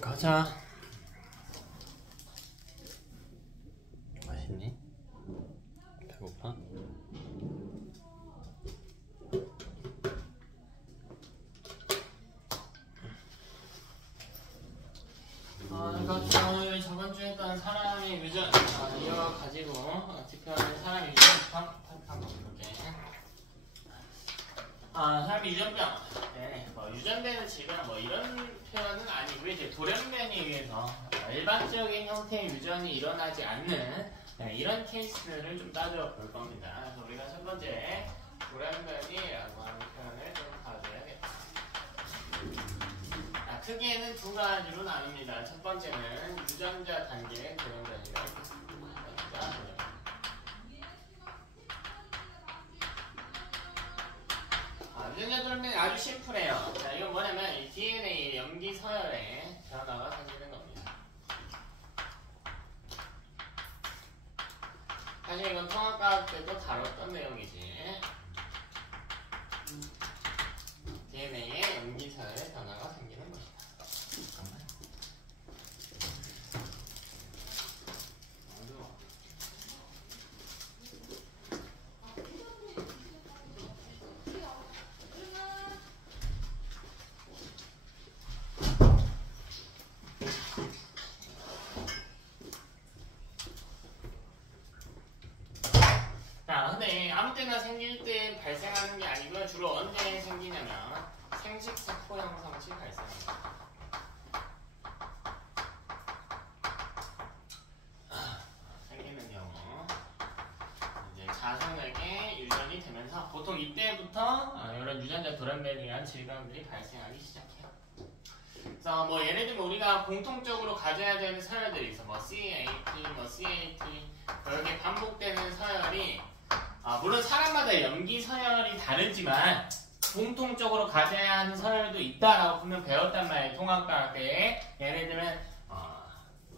가자. 맛있니? 배고파? 이거 저번 주에 했던 사람의 유전 이거 가지고 지표하는 사람의 유전부터 한번 볼게. 사람의 유전병. 네, 유전되는 질병 이런 표현은 아니고요. 이제 돌연변이에 의해서 일반적인 형태의 유전이 일어나지 않는 이런 케이스를 좀 따져볼 겁니다. 그래서 우리가 첫 번째 돌연변이라고 하는 표현을 좀 봐줘야겠다. 크게는 두 가지로 나눕니다. 첫 번째는 유전자 단계의 돌연변이가 있습니다. 유전자 돌연변이 아주 심플해요. 자, 이건 뭐냐면 이 DNA 염기 서열에 변화가 생기는 겁니다. 사실 이건 통합과학 때도 다뤘던 내용이지. DNA의 염기 서열에 변화가 생기는 겁니다. 잠깐만. 근데 아무 때나 생길 때 발생하는 게 아니고요. 주로 언제 생기냐면 생식세포 형성 시 발생합니다. 생기는 경우 이제 자손에게 유전이 되면서 보통 이때부터 이런 유전자 돌연변이라는 질병들이 발생하기 시작해요. 그래서 예를 들면 우리가 공통적으로 가져야 되는 서열들이 있어. CAT, 이렇게 반복되는 서열이 물론 사람마다 염기 서열이 다르지만 공통적으로 가져야 하는 서열도 있다라고 분명 배웠단 말이에요. 통합과학 때. 예를 들면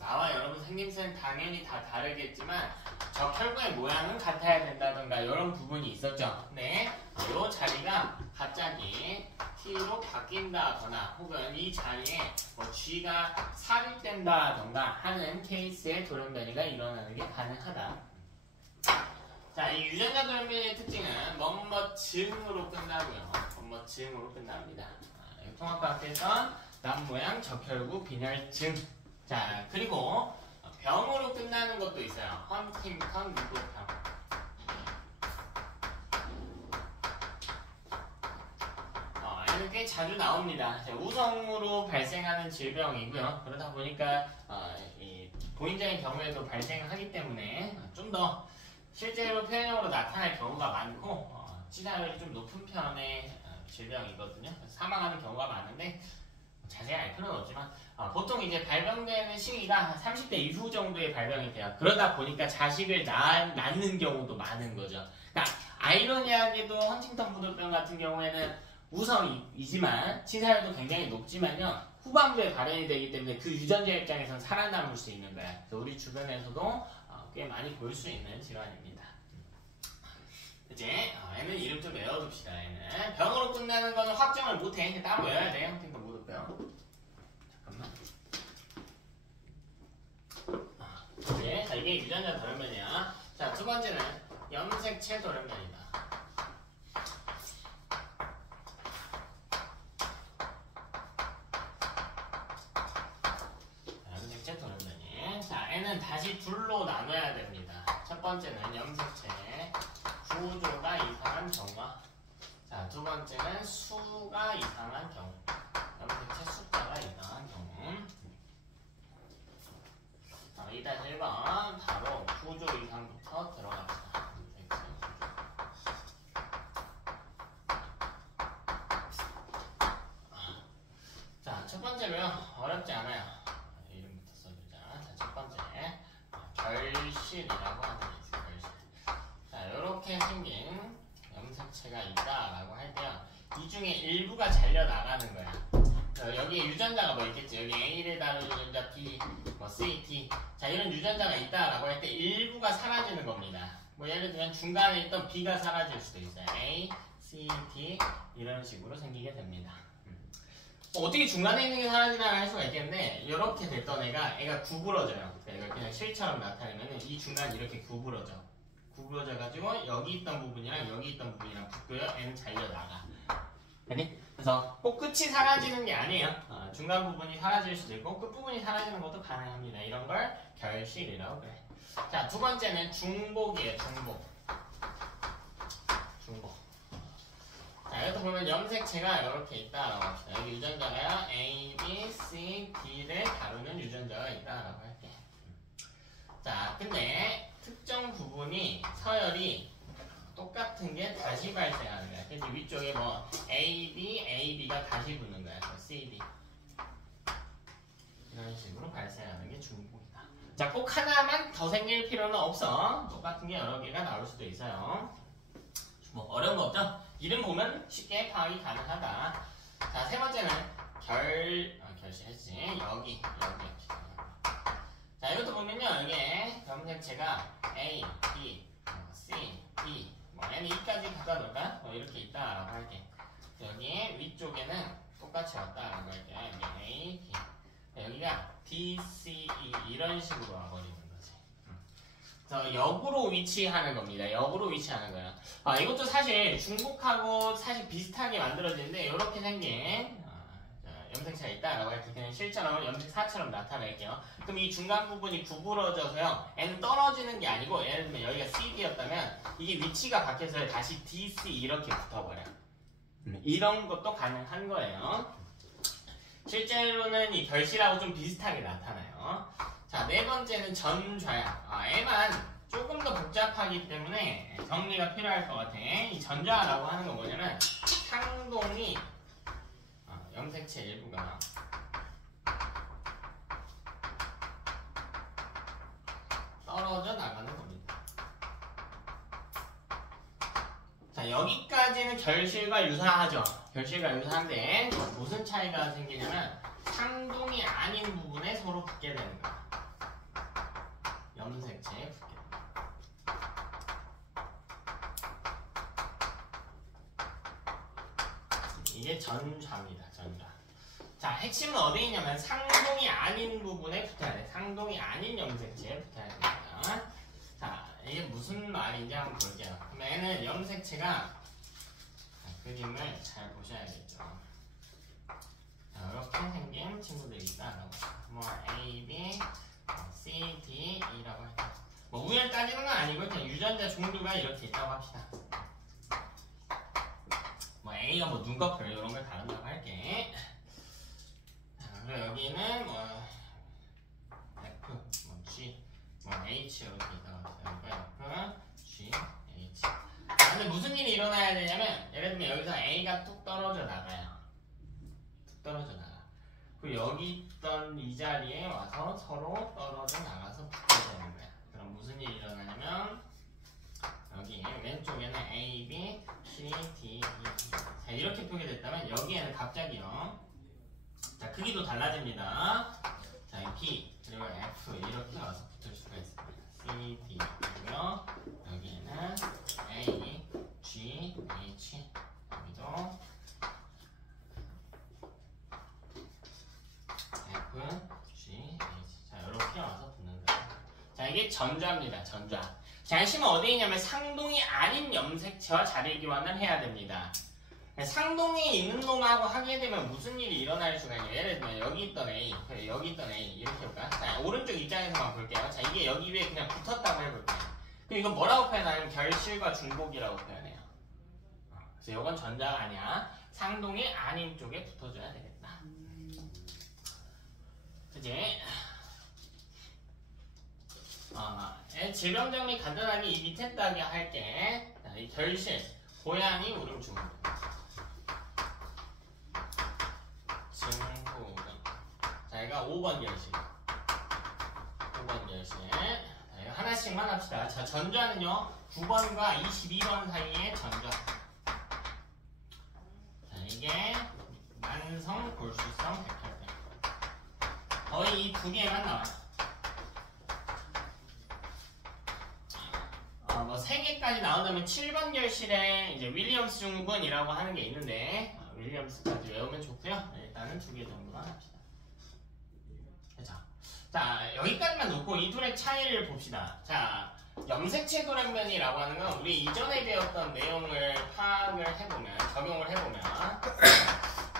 나와 여러분 생김새는 당연히 다 다르겠지만 적혈구의 모양은 같아야 된다던가 이런 부분이 있었죠. 네, 이 자리가 갑자기 T로 바뀐다거나 혹은 이 자리에 G가 삽입된다던가 하는 케이스의 돌연변이가 일어나는 게 가능하다. 자, 이 유전자 돌연변이의 특징은 뭐뭐증으로 끝나고요. 뭐뭐증으로 끝납니다. 통합과학에서 남모양 적혈구 빈혈증. 자, 그리고 병으로 끝나는 것도 있어요. 헌팅턴 유도병. 얘는 꽤 자주 나옵니다. 자, 우성으로 발생하는 질병이고요. 그러다 보니까 이 보인적인 경우에도 발생하기 때문에 좀 더 실제로 표현형으로 나타날 경우가 많고 치사율이 좀 높은 편의 질병이거든요. 사망하는 경우가 많은데 자세히 알 필요는 없지만 보통 이제 발병되는 시기가 30대 이후 정도에 발병이 돼요. 그러다 보니까 자식을 낳는 경우도 많은 거죠. 그러니까 아이러니하게도 헌팅턴 무도병 같은 경우에는 우성이지만 치사율도 굉장히 높지만요. 후반부에 발현이 되기 때문에 그 유전자 입장에서는 살아남을 수 있는 거야. 그래서 우리 주변에서도 꽤 많이 볼 수 있는 질환입니다. 이제 얘는 이름 좀 외워둡시다. 얘는 병으로 끝나는 거는 확정을 못해. 따로 외워야 돼. 헌팅턴 무도병. 잠깐만. 자, 이게 유전자 돌연변이야. 자, 두 번째는 염색체 돌연변이다. 염색체 돌연변이. 자, 얘는 다시 둘로 나눠야 됩니다. 첫 번째는 염색체 구조가 이상한 경우와, 자, 두 번째는 수가 이상한 경우. 염색체 숫자가 이상한 경우. 2-1번 바로 구조 이상부터 들어갑시다. 자, 첫 번째로요. 어렵지 않아요. 이름부터 써주자. 자, 첫 번째 결실이라고 하는 게 있어요. 결실. 자, 이렇게 생긴 염색체가 있다라고 할 때요. 이 중에 일부가 잘려 나가는 거야. 여기에 유전자가 뭐 있겠지. 여기 A를 다루는 유전자 B, C, T. 자, 이런 유전자가 있다라고 할 때 일부가 사라지는 겁니다. 예를 들면 중간에 있던 B가 사라질 수도 있어요. A, C, T 이런 식으로 생기게 됩니다. 어떻게 중간에 있는 게 사라지나 할 수가 있겠는데 이렇게 됐던 애가 구부러져요. 그러니까 그냥 실처럼 나타내면 이 중간이 이렇게 구부러져가지고 여기 있던 부분이랑 여기 있던 부분이랑 붙고요. 애는 잘려나가. 아니? 그래서 꼭 끝이 사라지는 게 아니에요. 중간 부분이 사라질 수도 있고 끝부분이 사라지는 것도 가능합니다. 이런 걸 결실이라고 그래. 자, 두 번째는 중복이에요. 중복. 자, 이것도 보면 염색체가 이렇게 있다라고 합시다. 여기 유전자가요. A, B, C, D를 다루는 유전자가 있다라고 할게. 자, 근데 특정 부분이 서열이 똑같은 게 다시 발생하는 거야. 그래서 위쪽에 뭐 A, B, A, B가 다시 붙는 거야. C, D. 이런 식으로 발생하는 게 중복이다. 자, 꼭 하나만 더 생길 필요는 없어. 똑같은 게 여러 개가 나올 수도 있어요. 뭐 어려운 거 없죠? 이름 보면 쉽게 파악이 가능하다. 자, 세 번째는 결실했지. 여기. 자, 이것도 보면요. 이게 염색체가 A, B, C, D, N, E까지 갖다 놓을까? 이렇게 있다라고 할게. 여기 위쪽에는 똑같이 왔다라고 할게. 여기 A, B. 여기가 D, C, E 이런 식으로 와버리는 거지. 그래서 역으로 위치하는 겁니다. 역으로 위치하는 거예요. 이것도 사실 중복하고 사실 비슷하게 만들어지는데 이렇게 생긴 염색체가 있다라고 할 때 그냥 실처럼 염색사처럼 나타낼게요. 그럼 이 중간 부분이 구부러져서요. N은 떨어지는 게 아니고 예를 들면 여기가 CD였다면 이게 위치가 바뀌어서 다시 DC 이렇게 붙어버려. 이런 것도 가능한 거예요. 실제로는 이 결실하고 좀 비슷하게 나타나요. 자, 네 번째는 전좌야. 애만 조금 더 복잡하기 때문에 정리가 필요할 것 같아. 이 전좌라고 하는 건 뭐냐면 상동이 염색체 일부가 떨어져 나가는 겁니다. 자, 여기까지는 결실과 유사하죠. 결실과 유사한데 무슨 차이가 생기냐면 상동이 아닌 부분에 서로 붙게 되는 거야. 염색체에 붙게 되는 거야. 이게 전좌입니다. 전좌. 자, 핵심은 어디 있냐면 상동이 아닌 부분에 붙어야 돼. 상동이 아닌 염색체에 붙어야 됩니다. 자, 이게 무슨 말인지 한번 볼게요. 그럼 얘는 염색체가 그림을 잘 보셔야겠죠. 자, 이렇게 생긴 친구들이 있다라고. 뭐 A, B, C, D, E라고 할게요. 뭐 우연히 따지는 건 아니고 그냥 유전자 종류가 이렇게 있다고 합시다. 뭐 A가 뭐 눈꺼풀 이런 걸 다룬다고 할게. 자, 그리고 여기는 뭐 F, 뭐 G, 뭐 H 이렇게 있다고 합시다. F, G, H. 근데 무슨 일이 일어나야 되냐면 예를 들면 여기서 A가 뚝 떨어져 나가요. 뚝 떨어져 나가. 그리고 여기 있던 이 자리에 와서 서로 떨어져 나가서 붙게 되는 거야. 그럼 무슨 일이 일어나냐면 여기 왼쪽에는 A, B, C, D, E. 자, 이렇게 표기됐다면 여기에는 갑자기요. 자, 크기도 달라집니다. 자, P 그리고 F 이렇게 와서 붙을 수가 있습니다. C, D 그리고요. 여기에는 A, G, H 여기도 F, G, H. 자, 이렇게 와서 붙는 거예요. 자, 이게 전좌입니다. 전좌. 자, 핵심은 어디에 있냐면 상동이 아닌 염색체와 자리 교환을 해야 됩니다. 상동에 있는 놈하고 하게 되면 무슨 일이 일어날 수가 있냐면 예를 들면 여기 있던 A, 여기 있던 A 이렇게 볼까요? 자, 오른쪽 입장에서만 볼게요. 자, 이게 여기 위에 그냥 붙었다고 해볼게요. 그럼 이건 뭐라고 표현하냐면 결실과 중복이라고 표현해요. 그래서 이건 전자가 아니야. 상동이 아닌 쪽에 붙어줘야 되겠다. 그치? 질병 정리 간단하게 이 밑에 따기 할게. 자, 이 결실, 고양이 울음 중국. 증후군. 자, 이거 5번 결실. 5번 결실. 자, 이거 하나씩만 합시다. 자, 전좌는요, 9번과 22번 사이의 전좌. 자, 이게 만성 골수성 백혈병. 거의 이 두 개만 나와요. 뭐 3개까지 나온다면 7번 결실에 이제 윌리엄스 증후군이라고 하는 게 있는데 윌리엄스까지 외우면 좋고요. 일단은 2개 정도만 합시다. 그죠? 자, 여기까지만 놓고 이 둘의 차이를 봅시다. 자, 염색체 돌연변이라고 하는 건 우리 이전에 배웠던 내용을 파악을 해보면, 적용을 해보면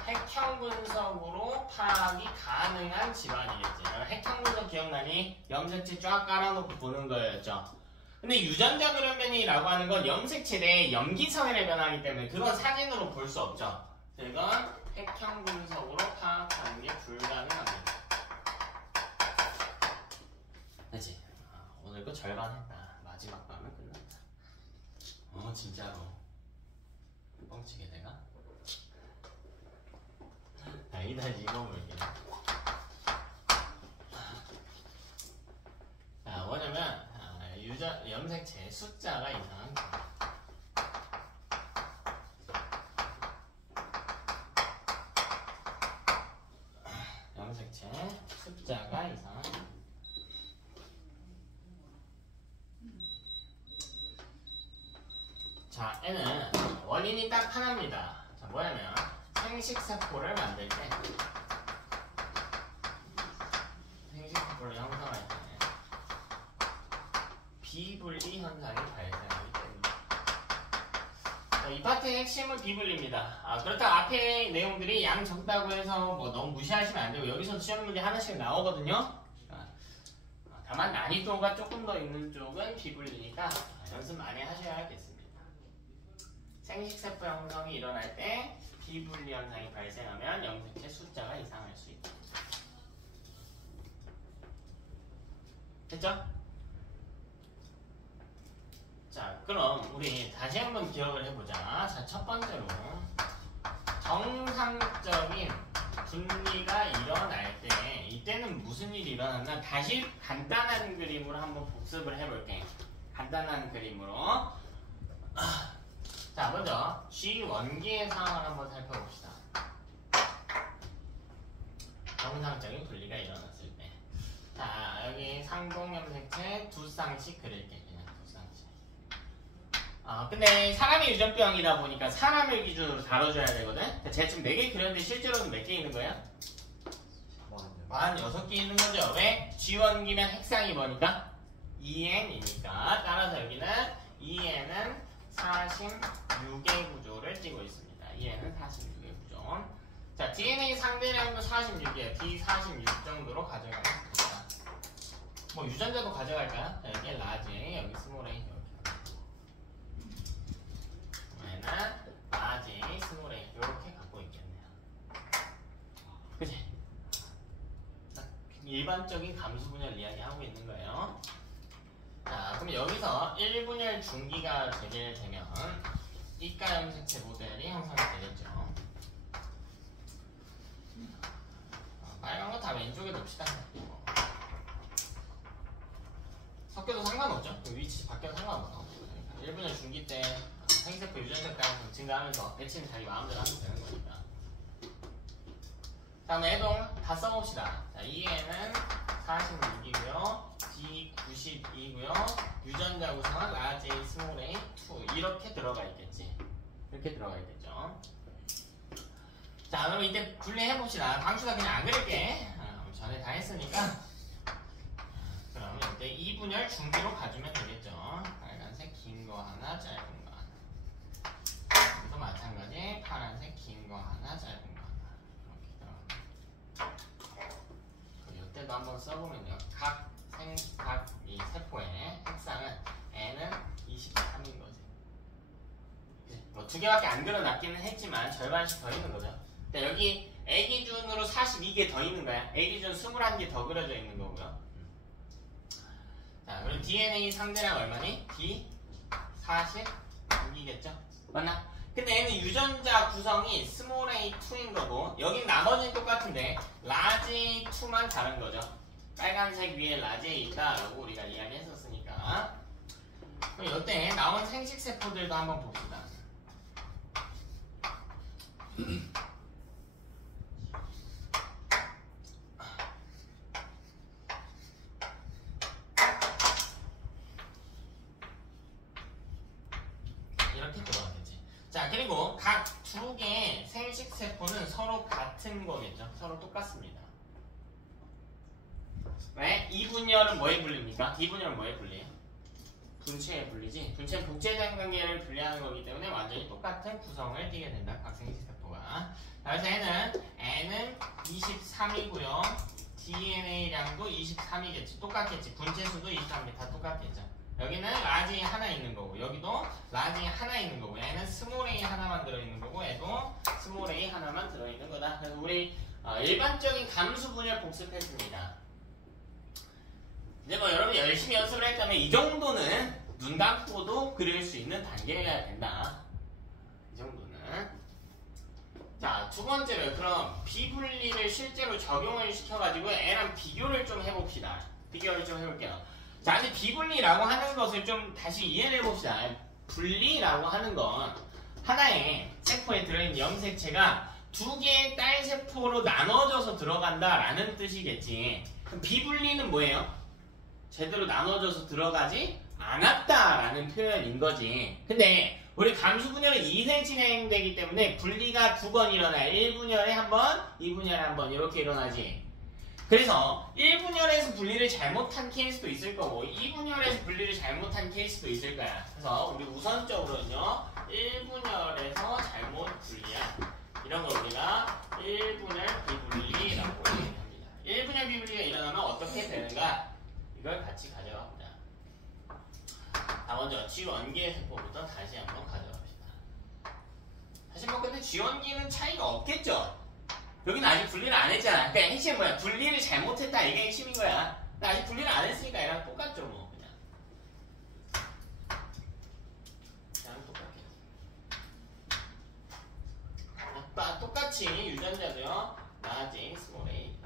핵형 분석으로 파악이 가능한 집안이겠지. 핵형 분석 기억나니? 염색체 쫙 깔아놓고 보는 거였죠. 근데 유전자 돌연변이라고 하는 건 염색체 내에 염기성애를 변하기 때문에 그건 사진으로 볼 수 없죠. 이건 핵형 분석으로 파악하는 게 불가능합니다. 그치? 오늘 거 절반 했다. 마지막 밤은 끝났다. 진짜로 뻥치게 내가? 다시 읽어볼게. 자, 뭐냐면 염색체 숫자가 이상한 거야. 염색체 숫자가 이상한 거야. 자, N은 원인이 딱 하나입니다. 자, 뭐냐면 생식세포를 만들 때 생식세포를 형성할 때 비분리 현상이 발생하기 때문에. 자, 이 파트의 핵심은 비분리입니다. 그렇다고 앞에 내용들이 양 적다고 해서 뭐 너무 무시하시면 안 되고 여기서 시험 문제 하나씩 나오거든요. 다만 난이도가 조금 더 있는 쪽은 비분리니까 연습 많이 하셔야겠습니다. 생식세포 형성이 일어날 때 비분리 현상이 발생하면 염색체 숫자가 이상할 수 있다. 됐죠? 자, 그럼 우리 다시 한번 기억을 해보자. 자, 첫 번째로 정상적인 분리가 일어날 때 이때는 무슨 일이 일어났나 다시 간단한 그림으로 한번 복습을 해볼게. 간단한 그림으로. 자, 먼저 G 원기의 상황을 한번 살펴봅시다. 정상적인 분리가 일어났을 때. 자, 여기 상동염색체 2쌍씩 그릴게. 그냥 2쌍씩. 근데 사람의 유전병이다 보니까 사람을 기준으로 다뤄줘야 되거든. 제가 지금 4개 그렸는데 실제로는 몇 개 있는 거야? 46개 있는 거죠. 왜? G 원기면 핵상이 뭐니까? 2N이니까. 따라서 여기는 2N은 46의 구조를 띠고 있습니다. 얘는 46의 구조. 자, DNA 상대량도 46이에요. D46 정도로 가져가면 됩니다. 뭐 유전자도 가져갈까요? 자, 여기 라지, 여기 스몰 A 이렇게. 얘는 라지, 스몰 A 이렇게 갖고 있겠네요. 그치? 일반적인 감수 분열 이야기 하고 있는 거예요. 자, 그럼 여기서 1분열 중기가 되게 되면 이가 염색체 모델이 형성이 되겠죠. 빨간 거 다 왼쪽에 둡시다. 섞여도 상관없죠. 그 위치 바뀌어도 상관없어. 1분열 중기 때 생세포 유전자 가능성 증가하면서 배치는 자기 마음대로 하면 되는 거니까. 다음에 애동 다 써봅시다. 자, EN은 46이고요. D92고요. 유전자 구성은 라지, 스몰 A, 2 이렇게 들어가 있겠지. 이렇게 들어가 있겠죠. 자, 그럼 이때 분리해봅시다. 방수가 그냥 안 그릴게. 전에 다 했으니까. 그럼 이때 2분열 중기로 가주면 되겠죠. 빨간색 긴 거 하나, 짧은 거 하나. 여기도 마찬가지. 파란색 긴 거 하나, 짧은 거 하나. 이렇게 들어갑니다. 이때도 한번 써보면요. 각 이 세포의 핵상은 N은 23인 거지. 뭐 2개밖에 안 그려놨기는 했지만 절반씩 더 있는 거죠. 근데 여기 A 기준으로 42개 더 있는 거야. A 기준 21개 더 그려져 있는 거고요. 자, 그리고 DNA 상대량 얼마니? D 46이겠죠? 맞나? 근데 얘는 유전자 구성이 스몰 a2인 거고 여긴 나머지는 똑같은데 라지 2만 다른 거죠. 빨간색 위에 라지에 있다라고 우리가 이야기했었으니까. 그럼 이때 나온 생식세포들도 한번 봅시다. 이렇게 들어가겠지. 자, 그리고 각 2개의 생식 세포는 서로 같은 거겠죠. 서로 똑같습니다. 왜? 이분열은 뭐에 불립니까? 이분열은 뭐에 불려요? 분체에 불리지. 분체는 복제된 관계를 분리하는 거기 때문에 완전히 똑같은 구성을 띠게 된다. 각생식 세포가. 그래서 N은 23이고요. DNA량도 23이겠지. 똑같겠지. 분체 수도 23개 다 똑같겠죠. 여기는 라지 하나 있는 거고, 여기도 라지 하나 있는 거고, 얘는 스몰 a 하나만 들어있는 거고, 얘도 스몰 a 하나만 들어있는 거다. 그래서 우리 일반적인 감수 분열 복습했습니다. 이제 뭐 여러분 열심히 연습을 했다면 이 정도는 눈 감고도 그릴 수 있는 단계여야 된다. 이 정도는. 자, 두 번째로 그럼 비분리를 실제로 적용을 시켜가지고 애랑 비교를 좀 해봅시다. 비교를 좀 해볼게요. 자, 이제 비분리라고 하는 것을 좀 다시 이해를 해봅시다. 분리라고 하는 건 하나의 세포에 들어있는 염색체가 두 개의 딸 세포로 나눠져서 들어간다라는 뜻이겠지. 그럼 비분리는 뭐예요? 제대로 나눠져서 들어가지 않았다라는 표현인 거지. 근데 우리 감수 분열은 2대 진행되기 때문에 분리가 두 번 일어나. 1분열에 한 번, 2분열에 한 번 이렇게 일어나지. 그래서 1분열에서 분리를 잘못한 케이스도 있을 거고 2분열에서 분리를 잘못한 케이스도 있을 거야. 그래서 우리 우선적으로는요 1분열에서 잘못 분리한 이런 걸 우리가 1분열 비분리라고 얘기합니다. 1분열 비분리가 일어나면 어떻게 되는가? 이걸 같이 가져가 보자. 자, 먼저 G원기의 세포부터 다시 한번 가져갑시다. 사실 뭐 근데 G원기는 차이가 없겠죠? 여기는 아직 분리를 안 했잖아. 그러니까 핵심은 뭐야? 분리를 잘못했다. 이게 핵심인 거야. 근데 아직 분리를 안 했으니까 얘랑 똑같죠 뭐. 그냥 똑같게. 똑같이 유전자도요. 라지, 스몰 a.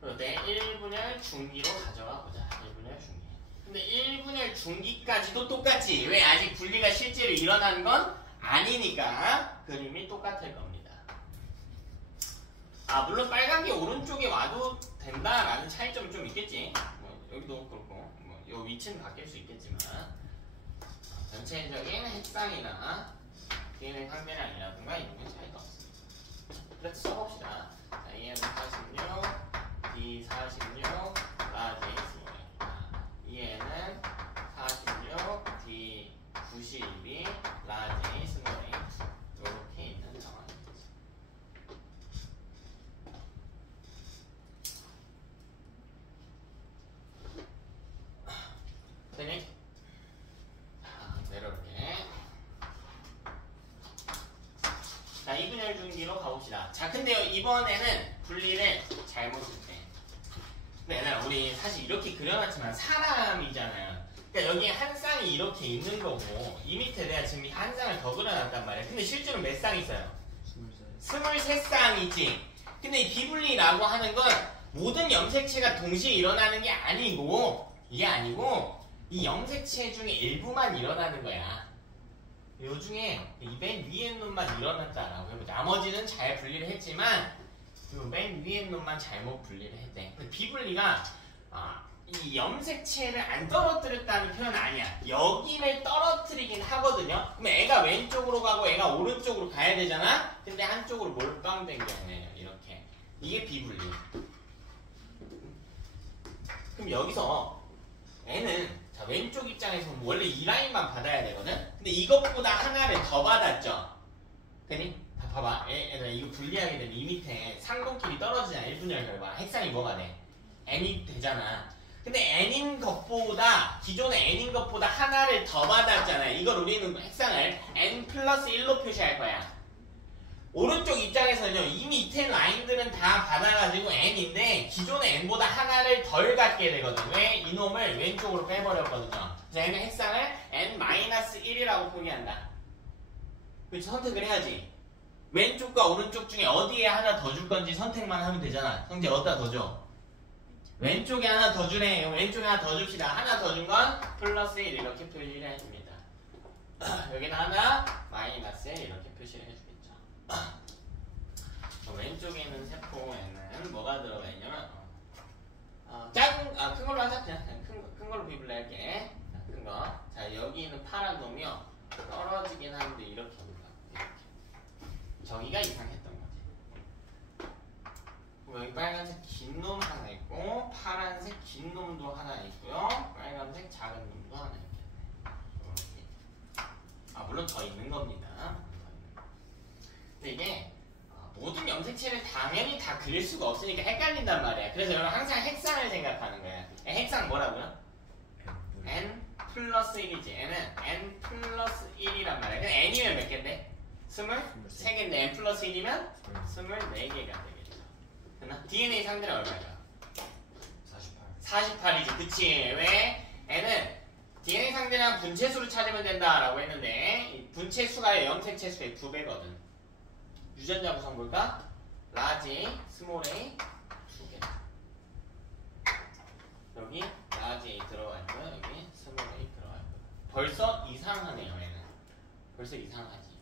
그런데 1분열 중기로 가져가 보자. 1분열 중기. 근데 1분열 중기까지도 똑같지. 왜? 아직 분리가 실제로 일어난 건 아니니까 그림이 똑같을 겁니다. 아, 물론 빨간 게 오른쪽에 와도 된다라는 차이점은 좀 있겠지. 뭐 여기도 그렇고 요 위치는 바뀔 수 있겠지만 전체적인 핵상이나 DNA 항배량이라든가 이런 건 차이가 없습니다. 그래서 써봅시다. 자, EM 46, D 46, 라지 스몰입니다. EN은 46, D 92, 라지 스몰 이렇게 있는 상황입니다. 되니? 내려올게. 자, 2분열 중기로 가봅시다. 자, 근데요, 이번에는 분리를 잘못했대. 근데 우리 사실 이렇게 그려놨지만 사람이잖아요. 그러니까 여기에 한 쌍이 이렇게 있는 거고, 이 밑에 내가 지금 한 쌍을 더 그려놨단 말이야. 근데 실제로 몇 쌍 있어요? 23쌍 있지. 근데 이 비분리라고 하는 건 모든 염색체가 동시에 일어나는 게 아니고, 이게 아니고, 이 염색체 중에 일부만 일어나는 거야. 요 중에 이 맨 위에 놈만 일어났다라고 해보자. 나머지는 잘 분리를 했지만 요 맨 위에 놈만 잘못 분리를 했대. 비분리가 이 염색체를 안 떨어뜨렸다는 표현은 아니야. 여기를 떨어뜨리긴 하거든요. 그럼 애가 왼쪽으로 가고 애가 오른쪽으로 가야 되잖아. 근데 한쪽으로 몰빵된 경우에요. 이렇게. 이게 비분리. 그럼 여기서 애는 자, 왼쪽 입장에서는 원래 이 라인만 받아야 되거든? 근데 이것보다 하나를 더 받았죠? 그니? 다 봐봐. 얘들아, 이거 분리하게 되면 이 밑에 상동끼리 떨어지잖아. 1분열 결과. 핵상이 뭐가 돼? n이 되잖아. 근데 n인 것보다, 기존의 n인 것보다 하나를 더 받았잖아. 이걸 우리는 핵상을 n 플러스 1로 표시할 거야. 오른쪽 입장에서는요, 이 밑에 라인들은 다 받아가지고 n인데 기존의 n보다 하나를 덜 갖게 되거든. 왜? 이놈을 왼쪽으로 빼버렸거든요. 그래서 얘는 핵상을 n-1이라고 표기한다. 그렇지? 선택을 해야지. 왼쪽과 오른쪽 중에 어디에 하나 더 줄 건지 선택만 하면 되잖아. 형제 어디다 더 줘? 왼쪽에 하나 더 주래. 왼쪽에 하나 더 줍시다. 하나 더 준 건 플러스 1 이렇게 표시를 해줍니다. 여기는 하나, 마이너스 1 이렇게 표시를 해줍니다. 왼쪽에 있는 세포에는 뭐가 들어가 있냐면 큰 걸로 하자. 그냥 큰 걸로 비블레 할게. 큰 거. 자, 여기 있는 파란 놈이요 떨어지긴 하는데 이렇게 올라. 저기가 이상했던 거지. 여기 빨간색 긴 놈 하나 있고 파란색 긴 놈도 하나 있고요. 빨간색 작은 놈도 하나 있겠네. 아 물론 더 있는 겁니다. 근데 이게 모든 염색체를 당연히 다 그릴 수가 없으니까 헷갈린단 말이야. 그래서 여러분 항상 핵상을 생각하는 거야. 핵상 뭐라고요? n 플러스 1이지. n은 n 플러스 1이란 말이야. 그럼 n이면 몇 개인데? 23개인데 n 플러스 1이면 24개가 되겠죠. 됐나? DNA 상대는 얼마야? 48이지. 그치? 왜? n은 DNA 상대량 분체수를 찾으면 된다라고 했는데 이 분체수가 염색체 수의 2배거든. 유전자 구성 볼까? 라지, 스몰 a 2개. 여기 라지 a 들어가 있고요. 여기 스몰 a 들어가 있고요. 벌써 이상하네요. 얘는. 벌써 이상하지.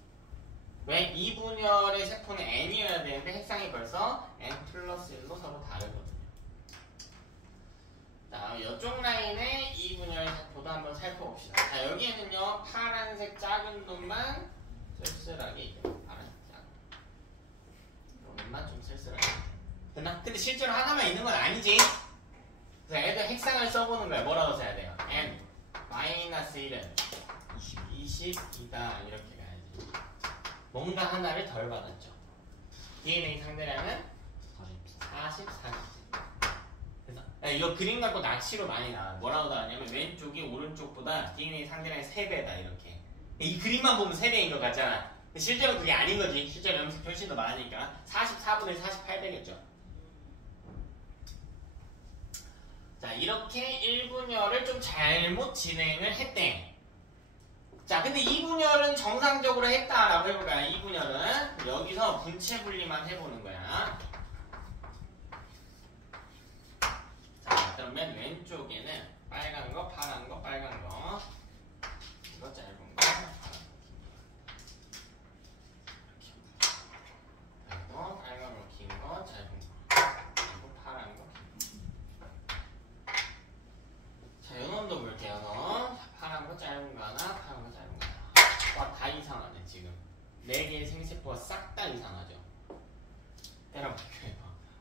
왜? 이 분열의 세포는 n이어야 되는데 핵상이 벌써 n 플러스 1로 서로 다르거든요. 자, 이쪽 라인의 이 분열의 세포도 한번 살펴봅시다. 자, 여기에는요 파란색 작은 놈만 쓸쓸하게 있고 파란색 작은 놈만 좀 쓸쓸하게 됐나? 근데 실제로 하나만 있는 건 아니지. 그래서 애들 핵상을 써보는 거야. 뭐라고 써야 돼요? n 마이너스 1은 20이다 이렇게 가야지. 뭔가 하나를 덜 받았죠. DNA 상대량은 44. 그래서 이거 그림 갖고 낚시로 많이 나와. 뭐라고 나왔냐면 왼쪽이 오른쪽보다 DNA 상대량이 3배다 이렇게. 이 그림만 보면 3배인 것 같잖아. 근데 실제로 그게 아닌 거지. 실제로 염색 훨씬 더 많으니까 44분의 48 되겠죠. 자, 이렇게 1분열을 좀 잘못 진행을 했대. 자, 근데 2분열은 정상적으로 했다라고 해볼까요? 2분열은 여기서 분체 분리만 해보는 거야. 자, 그럼 맨 왼쪽에는 빨간 거, 파란 거, 빨간 거. 이거 짧은 거, 그리고 빨간 거, 긴 거, 짧은 거. 그리고 파란 거, 긴 거. 자, 요놈도 볼게요. 너. 파란 거, 짧은 거 하나, 파란 거, 짧은 거 하나. 와, 다 이상하네, 지금. 4개의 생세포가 싹 다 이상하죠. 때려볼게요.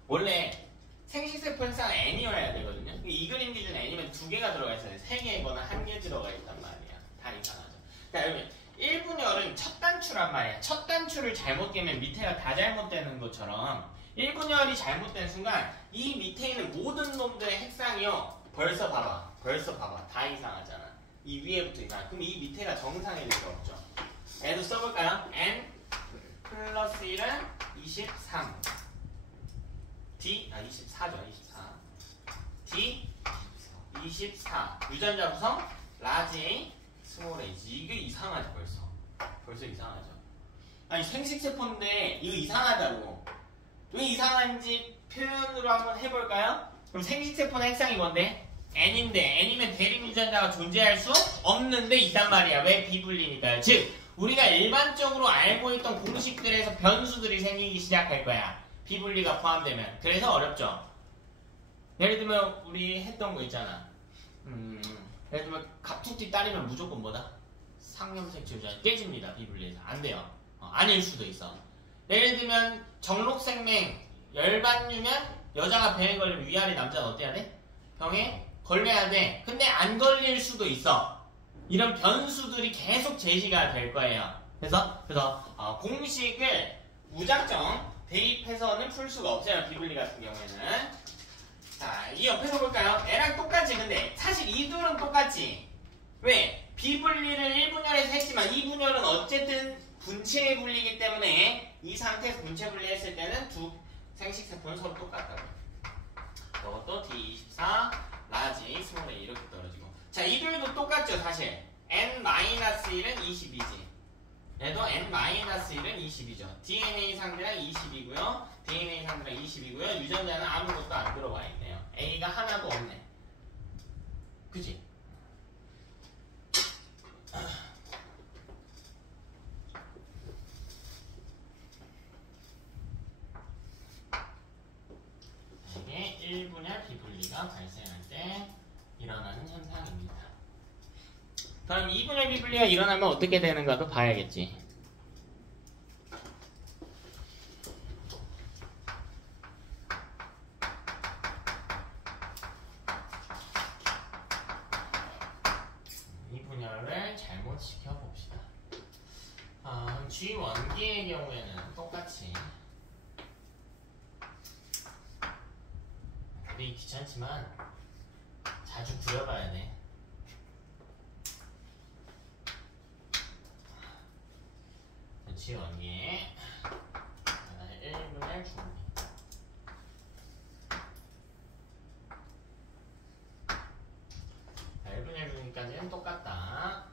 원래 생식세포 행사는 n이어야 되거든요. 이 그림 기준 n이면 2개가 들어가 있어요. 3개거나 1개 들어가 있단 말이야. 다 이상하죠. 그러니까 여러분 1분열은 첫 단추란 말이야. 첫 단추를 잘못 깨면 밑에가 다 잘못되는 것처럼 1분열이 잘못된 순간 이 밑에 있는 모든 놈들의 핵상이요. 벌써 봐봐. 다 이상하잖아. 이 위에부터 이상. 그럼 이 밑에가 정상이 될 수 없죠. 얘도 써볼까요? n 플러스 1은 23. D, 24죠, 24. D, 24. 유전자 구성, 라지 A, 스몰 a. 이게 이상하죠, 벌써 이상하죠. 아니, 생식세포인데, 이거 이상하다고. 왜 이상한지 표현으로 한번 해볼까요? 그럼 생식세포는 핵상이 뭔데? N인데, N이면 대립 유전자가 존재할 수 없는데 있단 말이야. 왜? 비분리니까요. 즉, 우리가 일반적으로 알고 있던 공식들에서 변수들이 생기기 시작할 거야. 비분리가 포함되면. 그래서 어렵죠. 예를 들면 우리 했던 거 있잖아. 예를 들면 갑툭튀 딸이면 무조건 뭐다? 상염색체 유전자 깨집니다. 비분리해서. 안 돼요. 아닐 수도 있어. 예를 들면 정록생명 열반유면 여자가 병에 걸리면 위아래 남자는 어때야 돼? 병에 걸려야 돼. 근데 안 걸릴 수도 있어. 이런 변수들이 계속 제시가 될 거예요. 그래서 공식을 무작정 대입해서는 풀 수가 없어요. 비분리 같은 경우에는. 자, 이 옆에서 볼까요? 얘랑 똑같지. 근데 사실 이 둘은 똑같지. 왜? 비분리를 1분열에서 했지만 2분열은 어쨌든 분체 분리이기 때문에 이 상태에서 분체 분리했을 때는 두 생식세포는 서로 똑같다고. 이것도 D24, 라지, 스몰 a 이렇게 떨어지고. 자, 이들도 똑같죠. 사실 n-1은 20이지. 얘도 n-1은 20이죠. DNA 상대랑 20이고요. DNA 상대랑 20이고요. 유전자는 아무것도 안 들어와 있네요. A가 하나도 없네. 그치? 이게 1분열 비분리가 발생할 때 일어나는 현상입니다. 그럼 2분열 비분리가 일어나면 어떻게 되는가도 봐야겠지. G1기의 경우에는 똑같이 우리 귀찮지만 자주 그려봐야 돼. G1기 1분의 중리. 자, 1분의 중리까지는 똑같다.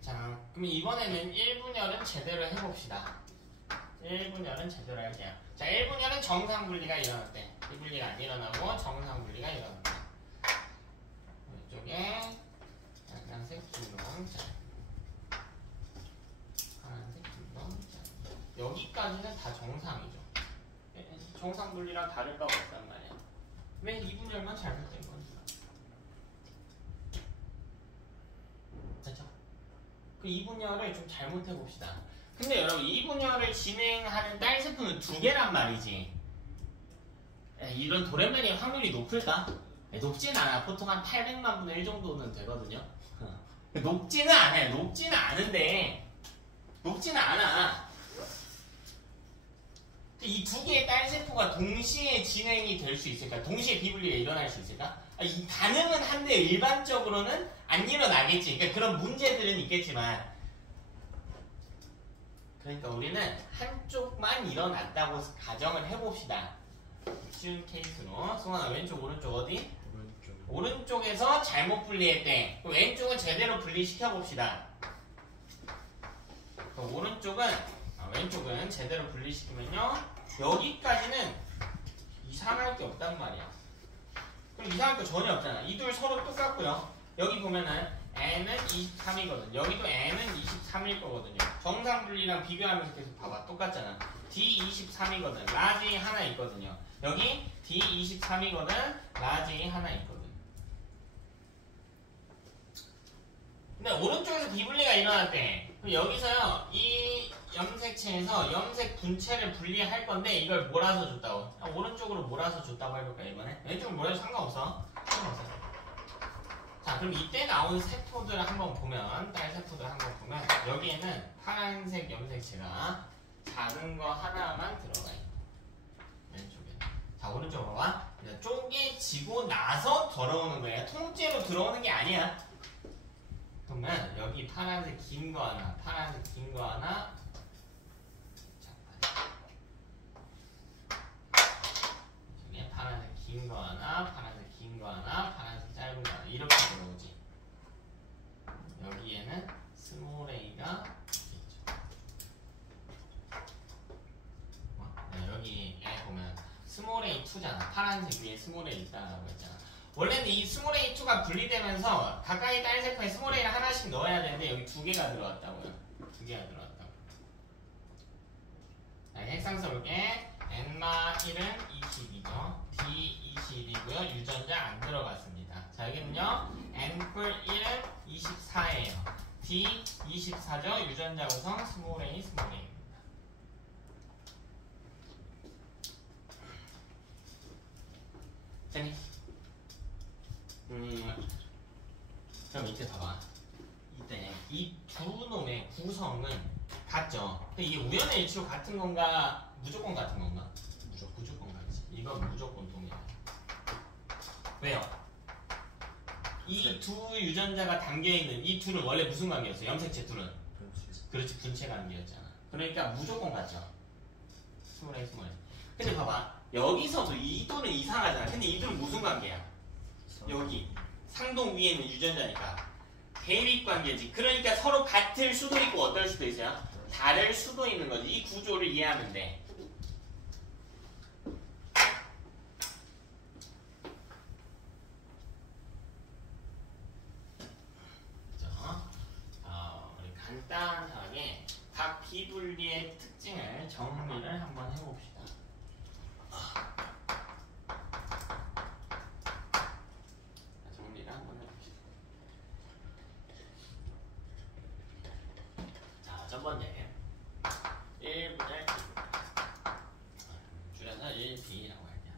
자, 그럼 이번에는 1분열은 제대로 해봅시다. 1분열은 제대로 할게요. 자, 1분열은 정상분리가 일어났대. 이 분리가 안 일어나고 정상분리가 일어났대. 이쪽에 약간색 빈동 파란색 빈동 여기까지는 다 정상이죠. 정상분리랑 다를 바가 없단 말이야. 왜 2분열만 잘못된 건지. 됐죠? 그 2분열을 좀 잘못해봅시다. 근데 여러분 2분열을 진행하는 딸세포는 2개란 말이지. 이런 도레면이 확률이 높을까? 높진 않아. 보통 한 800만 분의 1 정도는 되거든요. 높지는 않아요. 높지는 않은데 높지는 않아. 이 2개의 딸세포가 동시에 진행이 될 수 있을까? 동시에 비분리가 일어날 수 있을까? 가능은 한데 일반적으로는 안 일어나겠지. 그러니까 그런 문제들은 있겠지만, 그러니까 우리는 한쪽만 일어났다고 가정을 해봅시다. 쉬운 케이스로. 승환아, 왼쪽 오른쪽 어디? 오른쪽에서 잘못 분리했대. 그럼 왼쪽은 제대로 분리시켜봅시다. 그럼 왼쪽은 제대로 분리시키면요, 여기까지는 이상할 게 없단 말이야. 그럼 이상할 게 전혀 없잖아. 이 둘 서로 똑같고요. 여기 보면은 n은 23이거든. 여기도 n은 23일 거거든요. 정상 분리랑 비교하면서 계속 봐봐. 똑같잖아. d 23이거든. 라지 하나 있거든요. 여기 d 23이거든. 라지 하나 있거든. 근데 오른쪽에서 비분리가 일어났대. 그럼 여기서요, 이 염색체에서 염색 분체를 분리할 건데 이걸 몰아서 줬다고. 오른쪽으로 몰아서 줬다고 해볼까 이번에? 왼쪽으로 몰아서 상관없어. 자, 그럼 이때 나온 세포들을 한번 보면, 딸 세포들 한번 보면 여기에는 파란색 염색체가 작은 거 하나만 들어가 있고, 왼쪽에. 자, 오른쪽으로 와. 쪼개지고 나서 들어오는 거야. 통째로 들어오는 게 아니야. 그러면 여기 파란색 긴 거 하나, 파란색 긴 거 하나, 저기 파란색 긴 거 하나, 파란색 긴 거 하나, 파란색 짧은 거 하나, 이렇게 들어오지. 여기에는 스몰 a가 있죠. 네, 여기에 보면 스몰 a2잖아. 파란색 위에 스몰 a 있다라고 했잖아. 원래는 이 스몰 A2가 분리되면서 가까이 딸세포에 스몰 A를 하나씩 넣어야 되는데 여기 2개가 들어왔다고요. 2개가 들어왔다고. 자, 핵상 써볼게. N-1은 20이죠. D 20이고요. 유전자 안 들어갔습니다. 자, 여기는요. N-1은 24예요. D 24죠. 유전자 구성 스몰 A, 스몰 A입니다. 됐니? 그럼 이때 봐봐. 이때 이 두 놈의 구성은 같죠? 근데 이게 우연의 일치로 같은 건가? 무조건 같은 건가? 무조건 같지. 이건 무조건 동일해. 왜요? 이 두 유전자가 담겨있는 이 둘은 원래 무슨 관계였어? 염색체 둘은? 그렇지, 분체 관계였잖아. 그러니까 무조건 같죠? 스몰 스몰. 근데 봐봐. 여기서도 이 둘은 이상하잖아. 근데 이 둘은 무슨 관계야? 여기 상동 위에 있는 유전자니까 대립 관계지. 그러니까 서로 같을 수도 있고 어떨 수도 있어요. 다를 수도 있는 거지. 이 구조를 이해하면 돼. 우리 간단하게 각 비분리의 특징을 정리를 한번 해봅시다. 첫 번째 1분의 줄여서 1B라고 할게요.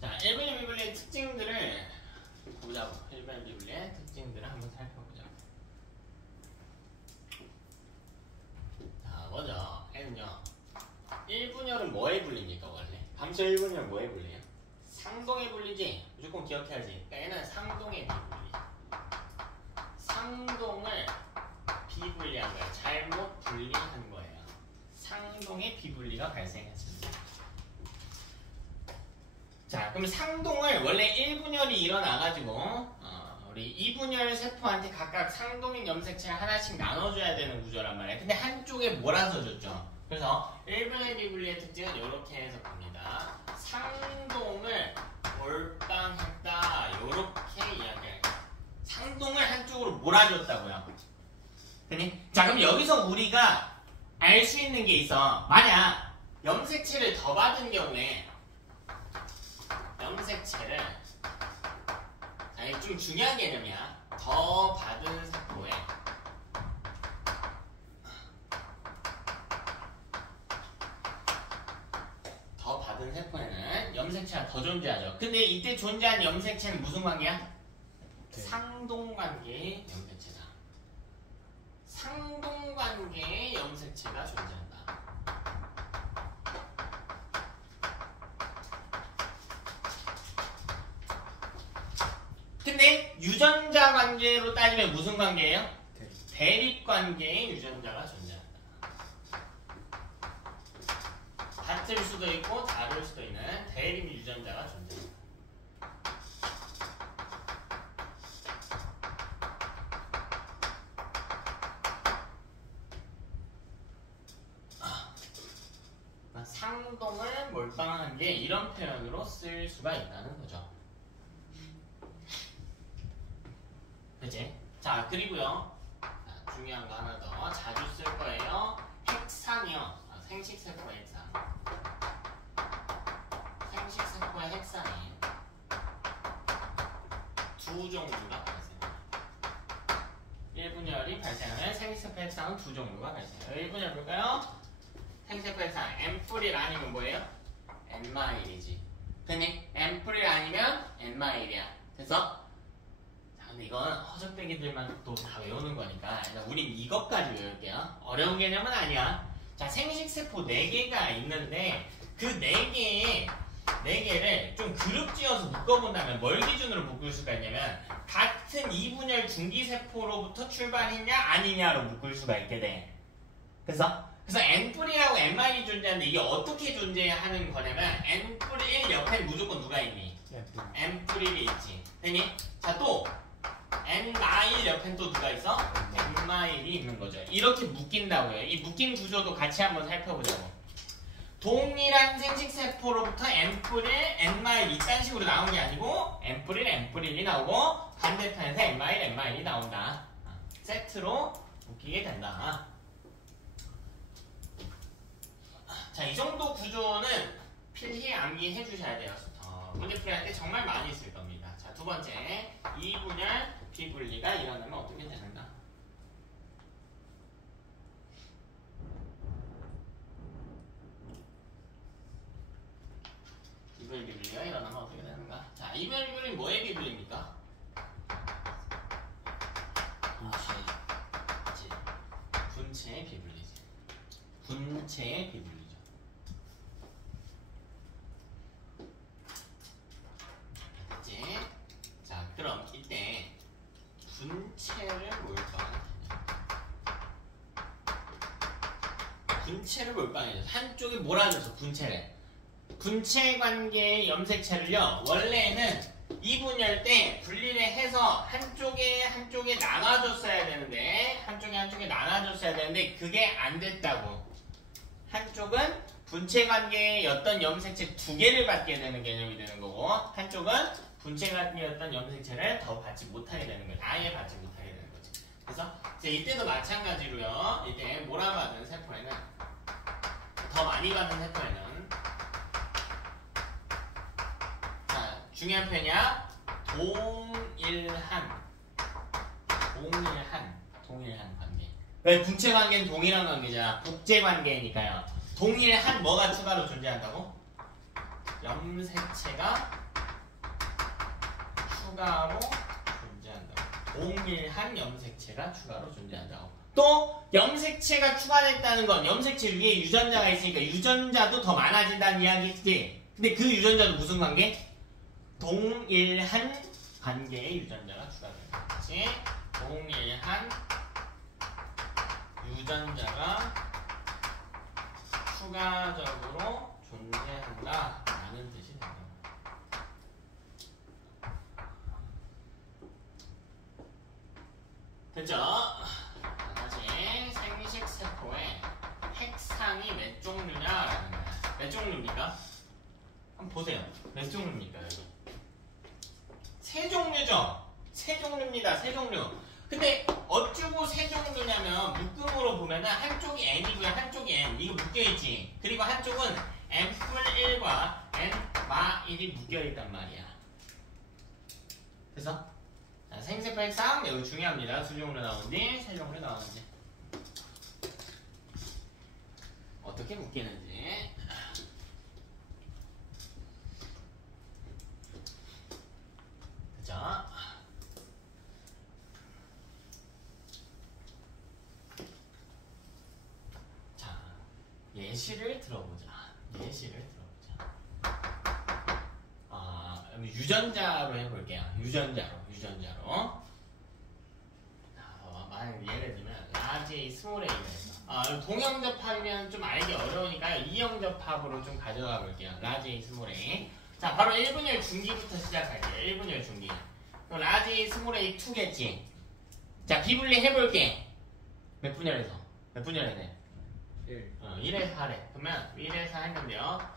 자, 특징들을 한번 살펴보자. 자, 먼저 N은요. 1분열은 뭐에 불립니까 원래? 방수 1분열 뭐에 불려요? 상동에 불리지? 무조건 기억해야지. 그러니까 얘는 상동에 비분리. 상동을 비분리한 거예요. 잘못 분리한 거예요. 상동의 비분리가 발생했습니다. 자, 그럼 상동을 원래 1분열이 일어나가지고 우리 2분열 세포한테 각각 상동인 염색체를 하나씩 나눠줘야 되는 구조란 말이에요. 근데 한쪽에 몰아서 줬죠. 그래서 1분열 비분리의 특징은 이렇게 해서 봅니다. 상동을 몰빵했다. 이렇게 이야기해요. 상동을 한쪽으로 몰아줬다고요. 그니? 자, 그럼 여기서 우리가 알 수 있는 게 있어. 만약 염색체를 더 받은 경우에 염색체를 좀 중요한 개념이야. 더 받은 세포에 더 받은 세포에는 염색체가 더 존재하죠. 근데 이때 존재한 염색체는 무슨 관계야? 네. 상동관계의 염색체다. 상동관계의 염색체가 존재한다. 근데 유전자 관계로 따지면 무슨 관계예요? 대립 관계의 유전자가 존재한다. 같을 수도 있고 다를 수도 있는 대립 유전자가 존재한다. 상동을 몰빵한 게 이런 표현으로 쓸 수가 있다는 거죠. 그치? 자, 그리고요. 중요한 거 하나 더 자주 쓸 거예요. 핵산이요. 생식세포의 핵산. 생식세포의 핵산이 두 종류가 발생해요. 1분열이 발생하면 생식세포 핵산은 두 종류가 발생해요. 1분열 볼까요? 생식세포 핵산 N-뿌릴 아니면 뭐예요? N-마일이지. 근데 N-뿌릴 아니면 N-마일이야. 그래서 근데 이건 허접배기들만 또 다 외우는 거니까 우린 이것까지 외울게요. 어려운 개념은 아니야. 자, 생식세포 4개가 있는데 그 4개를 좀 그룹 지어서 묶어본다면 뭘 기준으로 묶을 수가 있냐면 같은 2분열 중기세포로부터 출발했냐 아니냐로 묶을 수가 있게 돼. 그래서 N-뿌리하고 N-마일이 존재하는데 이게 어떻게 존재하는 거냐면 N-뿌리 1 옆에 무조건 누가 있니? N-뿌리이 있지. 되니? 자, 또 N-마일 옆엔 또 누가 있어? N-마일이 있는 거죠. 이렇게 묶인다고요. 이 묶인 구조도 같이 한번 살펴보자고. 동일한 생식세포로부터 N-뿌릴, N-마일 이딴 식으로 나오는 게 아니고 N-뿌릴, N-뿌릴이 나오고 반대편에서 N-마일, N-마일이 나온다. 세트로 묶이게 된다. 자, 이 정도 구조는 필히 암기해 주셔야 돼요. 문제 풀이할 때 정말 많이 있을 겁니다. 자, 두 번째, 2분열 비분리가 일어나면 어떻게 되는가? 이분열 비분리가 일어나면 어떻게 되는가? 자, 2분열 비분리 뭐의 비분리입니까? 분체의 비분리지. 분체의 비분리죠. 됐지? 자, 그럼 이때 분체를 몰빵해줘서 한쪽에 몰아줘서 분체 관계의 염색체를요, 원래는 2분열 때 분리를 해서 한쪽에 나눠줬어야 되는데 한쪽에 나눠줬어야 되는데 그게 안 됐다고. 한쪽은 분체 관계의 어떤 염색체 2개를 받게 되는 개념이 되는 거고 한쪽은 분체 관계의 어떤 염색체를 더 받지 못하게 되는 거예요. 아예 받지 못하게 되는 거지. 그래서 이제 이때도 마찬가지로요. 이때 몰아받은 세포에는 더 많이 받은 세포에는 중요한 표현이야. 동일한 관계. 왜? 분체 관계는 동일한 관계잖아. 복제 관계니까요. 동일한 뭐가 추가로 존재한다고? 염색체가 추가로 존재한다고. 동일한 염색체가 추가로 존재한다고. 또 염색체가 추가됐다는 건 염색체 위에 유전자가 있으니까 유전자도 더 많아진다는 이야기지. 근데 그 유전자도 무슨 관계? 동일한 관계의 유전자가 추가된다. 그렇지? 동일한 유전자가 추가적으로 존재한다 라는 뜻이 된다. 됐죠? 다시 생식세포의 핵상이 몇 종류냐라는 거야. 몇 종류입니까? 한번 보세요. 몇 종류입니까 여기? 세 종류죠? 세 종류입니다. 세 종류. 근데 어쩌고 세 종류냐면 묶음으로 보면은 한쪽이 n이고요. 한쪽이 n. 이거 묶여있지. 그리고 한쪽은 n+1과 n-1이 묶여있단 말이야. 그래서 자, 생세포 핵상 매우 중요합니다. 두 종류 나오는지 세 종류 나오는지 어떻게 묶이는지. 자, 예시를 들어보자. 유전자로 해볼게요. 유전자로. 만약 예를 들면 라지 스몰 A가 있어. 동형접합이면 좀 알기 어려우니까 이형접합으로 좀 가져가 볼게요. 라지 스몰 A. 자, 바로 1분열 중기부터 시작할게요. 1분열 중기. 그럼 라지 스몰 A 2겠지. 자, 비분리 해볼게. 몇 분열에서? 몇 분열에 돼? 1에서 8에. 그러면 1에서 했는데요.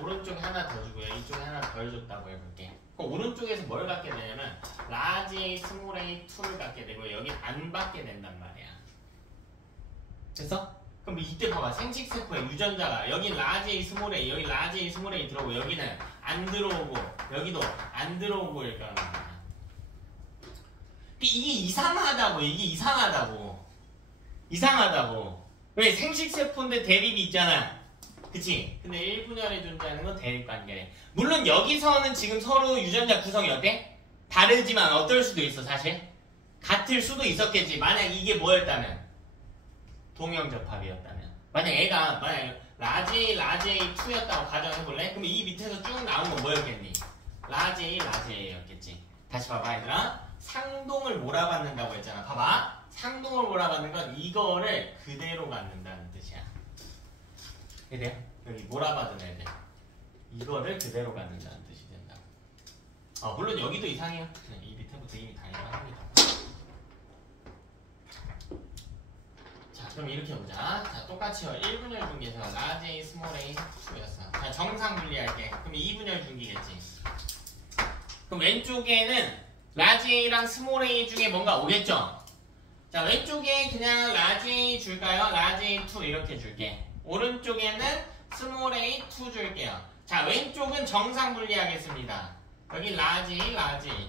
오른쪽에 하나 더 주고요. 이쪽에 하나 덜 줬다고 해볼게. 그럼 오른쪽에서 뭘 갖게 되냐면 라지 A, 스몰 A, 2를 갖게 되고 여기 안 받게 된단 말이야. 됐어? 그럼 이때 봐봐. 생식세포의 유전자가 여기 라지 A, 스몰 A, 여기 라지 A, 스몰 A 들어오고 여기는 안 들어오고 여기도 안 들어오고 이렇게 하는 거야. 이게 이상하다고. 왜? 생식세포인데 대립이 있잖아. 그치? 근데 1분열에 존재하는 건 대립관계래. 물론 여기서는 지금 서로 유전자 구성이 어때? 다르지만 어떨 수도 있어 사실. 같을 수도 있었겠지. 만약 이게 뭐였다면? 동형접합이었다면. 만약 라지 A2였다고 가정해볼래? 그럼 이 밑에서 쭉 나온 건 뭐였겠니? 라지 A였겠지. 다시 봐봐 얘들아. 상동을 몰아받는다고 했잖아. 봐봐. 상동을 몰아받는 건 이거를 그대로 갖는다는 뜻이야. 그래? 여기 몰아받은 애들 이거를 그대로 갖는다는 뜻이 된다. 물론 여기도 이상해요. 이 밑에부터 이미 다 이상합니다. 자, 그럼 이렇게 보자. 자, 똑같이요. 1분열 중기에서 라지 A, 스몰 A, 2였어. 자, 정상 분리할게. 그럼 2분열 중기겠지. 그럼 왼쪽에는 라지 A랑 스몰 A 중에 뭔가 오겠죠? 자, 왼쪽에 그냥 라지 A 줄까요? 라지 A2 이렇게 줄게. 오른쪽에는 스몰 A2 줄게요. 자, 왼쪽은 정상 분리하겠습니다. 여기 라지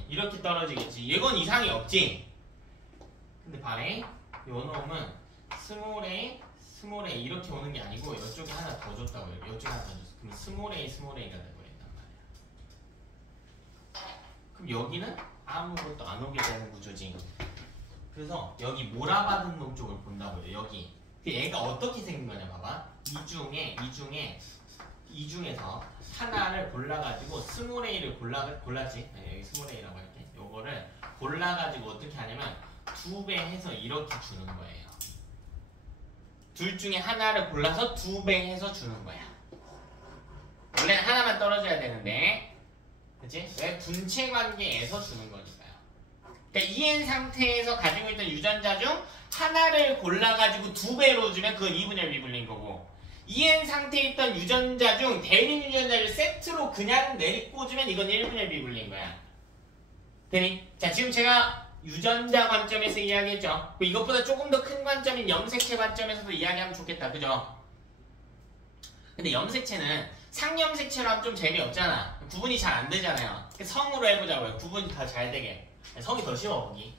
이렇게 떨어지겠지. 이건 이상이 없지? 근데 봐래. 요 놈은 스몰 A 이렇게 오는 게 아니고 이쪽에 하나 더 줬다고 해요. 이쪽에 하나 더 줬어. 그럼 스몰 A가 되고 있단 말이야. 그럼 여기는 아무것도 안 오게 되는 구조지. 그래서 여기 몰아받은 놈 쪽을 본다고요. 여기. 얘가 어떻게 생긴 거냐 봐봐. 이 중에서 하나를 골라가지고 스몰 A를 골랐지. 여기 스몰 A라고 할게. 요거를 골라가지고 어떻게 하냐면 2배 해서 이렇게 주는 거예요. 둘 중에 하나를 골라서 2배 해서 주는 거야. 원래는 하나만 떨어져야 되는데, 그치? 왜? 분체 관계에서 주는 거니까요. 그러니까 EN 상태에서 가지고 있던 유전자 중 하나를 골라가지고 2배로 주면 그건 2분열 미분리인 거고, EN 상태에 있던 유전자 중 대립 유전자를 세트로 그냥 내리꽂으면 이건 1분열 미분리인 거야. 되니? 자, 지금 제가 유전자 관점에서 이야기했죠. 이것보다 조금 더 큰 관점인 염색체 관점에서도 이야기하면 좋겠다. 그죠? 근데 염색체는 상염색체로 하면 좀 재미없잖아. 구분이 잘 안 되잖아요. 성으로 해보자고요. 구분이 다 잘 되게. 성이 더 쉬워, 거기.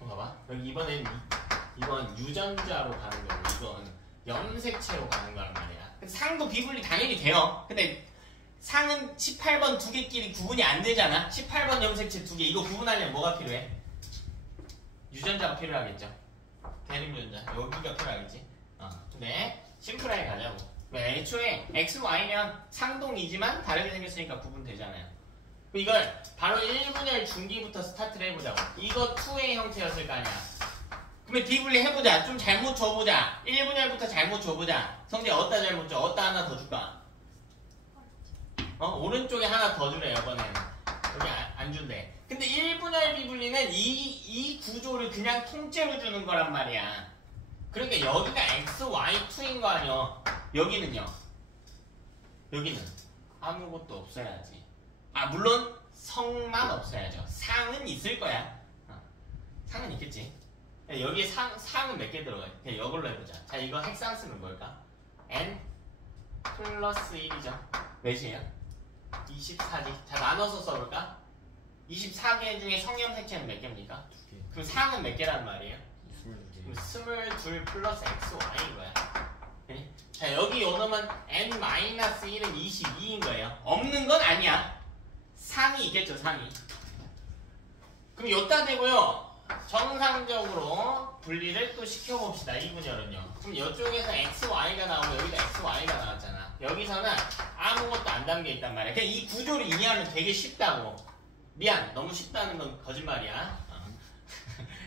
봐봐. 여기 이번 유전자로 가는 거고, 이건 염색체로 가는 거란 말이야. 상도 비분리 당연히 돼요. 근데 상은 18번 두 개끼리 구분이 안 되잖아. 18번 염색체 두 개. 이거 구분하려면 뭐가 필요해? 유전자가 필요하겠죠. 대립유전자. 여기가 필요하겠지. 근데 심플하게 가자고. 애초에 X, Y면 상동이지만 다르게 생겼으니까 구분되잖아요. 이걸 바로 1분열 중기부터 스타트를 해보자고. 이거 2의 형태였을 거 아니야. 그러면 비분리 해보자. 좀 잘못 줘보자. 1분열부터 잘못 줘보자. 성재 어디다 잘못 줘? 어디다 하나 더 줄까? 오른쪽에 하나 더 주래 이번에는. 여기 안 준대. 근데 1분열 비분리는 이 구조를 그냥 통째로 주는 거란 말이야. 그러니까 여기가 X, Y2인 거 아니야. 여기는요. 여기는 아무것도 없어야지. 물론 성만 없어야죠. 상은 있을 거야. 상은 있겠지. 여기에 상은 몇 개 들어가요? 그냥 이걸로 해보자. 자, 이거 핵상수는 뭘까? n 플러스 1이죠. 몇이에요? 24지. 자, 나눠서 써볼까? 24개 중에 성염색체는 몇 개입니까? 2개. 그럼 상은 몇 개란 말이에요? 22. 22 플러스 x, y인 거야. 네? 자, 여기 요 놈은 n-1은 22인 거예요. 없는 건 아니야. 상이 있겠죠, 상이. 그럼 요따 되고요. 정상적으로 분리를 또 시켜봅시다. 이 분열은요. 그럼 이쪽에서 x, y가 나오고 여기도 x, y가 나왔잖아. 여기서는 아무것도 안 담겨있단 말이야. 그냥 이 구조를 이해하면 되게 쉽다고. 미안, 너무 쉽다는 건 거짓말이야.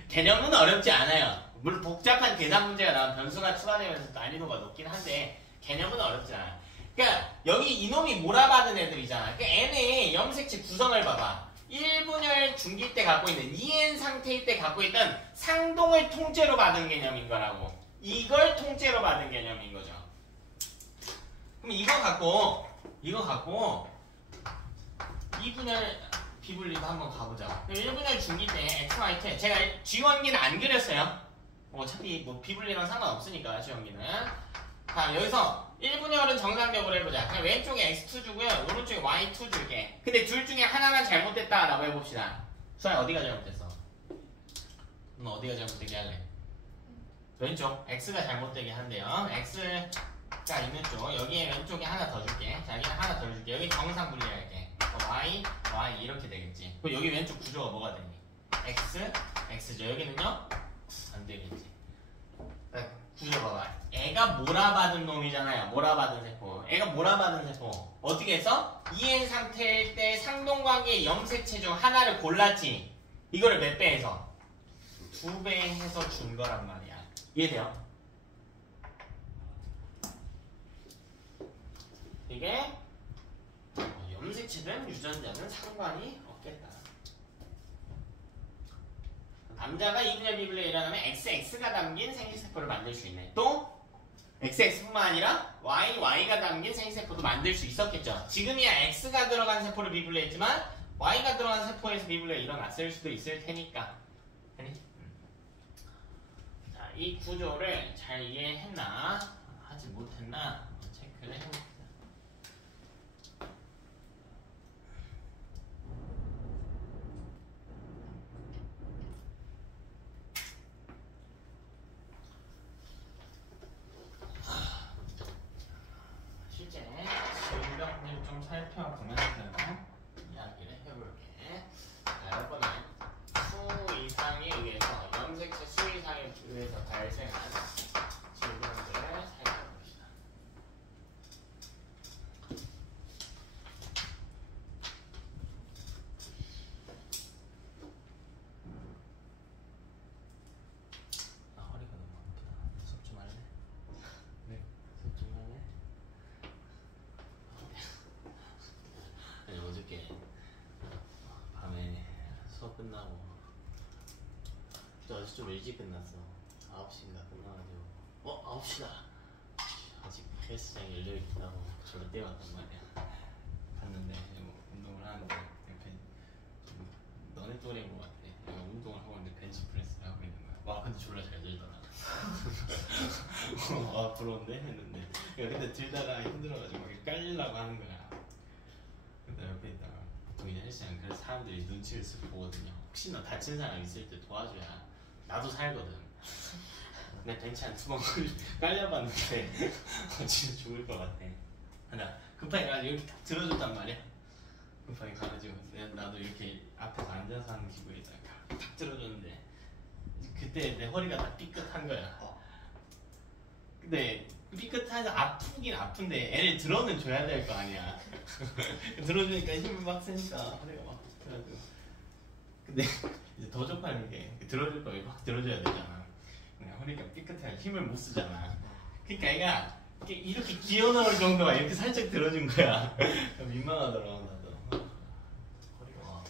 개념은 어렵지 않아요. 물론 복잡한 계산 문제가 나오면 변수가 추가되면서 난이도가 높긴 한데 개념은 어렵지 않아. 그러니까 여기 이놈이 몰아받은 애들이잖아. 그러니까 n의 염색체 구성을 봐봐. 1분열 중기 때 갖고 있는 2n 상태일 때 갖고 있던 상동을 통째로 받은 개념인 거라고. 이걸 통째로 받은 개념인 거죠. 그럼 이거 갖고 2분열 비분리도 한번 가보자. 1분열 중기 때 x, y 때 제가 G원기는 안 그렸어요. 어차피 뭐 비분리랑 상관없으니까 G원기는. 자, 여기서 1분열은 정상적으로 해보자. 그냥 왼쪽에 x2 주고요. 오른쪽에 y2 줄게. 근데 둘 중에 하나만 잘못됐다 라고 해봅시다. 수아야, 어디가 잘못됐어? 너 어디가 잘못되게 할래? 왼쪽 x가 잘못되게 한대요. x가 있는 쪽 여기에 왼쪽에 하나 더 줄게. 자, 여기는 하나 더 줄게. 여기 정상 분리할게. y, y 이렇게 되겠지. 그럼 여기 왼쪽 구조가 뭐가 되니? x, x죠. 여기는요? 안 되겠지. 구조 봐봐. 애가 몰아받은 놈이잖아요. 몰아받은 세포. 애가 몰아받은 세포. 어떻게 했어? 2n 상태일 때 상동관계의 염색체 중 하나를 골랐지. 이거를 몇 배 해서? 2배 해서 준 거란 말이야. 이해돼요? 이게 염색체든 유전자는 상관이 없겠다. 남자가 2분열 비분리에 일어나면 XX가 담긴 생식세포를 만들 수 있네. 또 XX뿐만 아니라 YY가 담긴 생식세포도 만들 수 있었겠죠. 지금이야 X가 들어간 세포를 비분리했지만 Y가 들어간 세포에서 비분리가 일어났을 수도 있을 테니까. 자, 이 구조를 잘 이해했나 하지 못했나 체크를 해봅시다. 질병을 좀 살펴보면서 이야기를 해볼게. 자, 이번엔 수 이상에 의해서 염색체 수 이상에 의해서 발생한 질병들을 살펴봅시다. 허리가 너무 아프다. 수업 좀 할래? 네. 수업 좀 할래? 어저께 밤에 수업 끝나고 어제 좀 일찍 끝났어. 9시인가 끝나가지고 9시다 아직 헬스장 열려있다고 저를 뛰어갔단 말이야. 갔는데 운동을 하는데 옆에 좀 너네 또래인 것 같아. 내가 운동을 하고 있는데 벤치프레스를 하고 있는 거야. 와, 근데 졸라 잘 들더라. 와, 부러운데? 했는데 근데 들다가 힘들어가지고 막 깔리려고 하는 거야. 근데 옆에 있다가 보통 이제 헬스장 그래서 사람들이 눈치를 쓱 보거든요. 혹시나 다친 사람 있을 때 도와줘야 나도 살거든. 내 벤치 한 2번 깔려봤는데 진짜 죽을 것 같아. 나 급하게 가지고 이렇게 딱 들어줬단 말이야. 급하게 가가지고 나도 이렇게 앞에서 앉아서 하는 기분이다. 딱 들어줬는데 그때 내 허리가 딱 삐끗한 거야. 근데 삐끗해서 아프긴 아픈데 애를 들어는 줘야 될 거 아니야. 들어주니까 힘이 막 세니까 허리가 막 그래가지고. 근데 이제 더 쪽팔린 게 들어줄 거에 확 들어줘야 되잖아. 그냥 허리가 삐끗해 힘을 못 쓰잖아. 그러니까 애가 이렇게 기어 넣을 정도가 이렇게 살짝 들어준 거야. 민망하더라고 나도. 허리가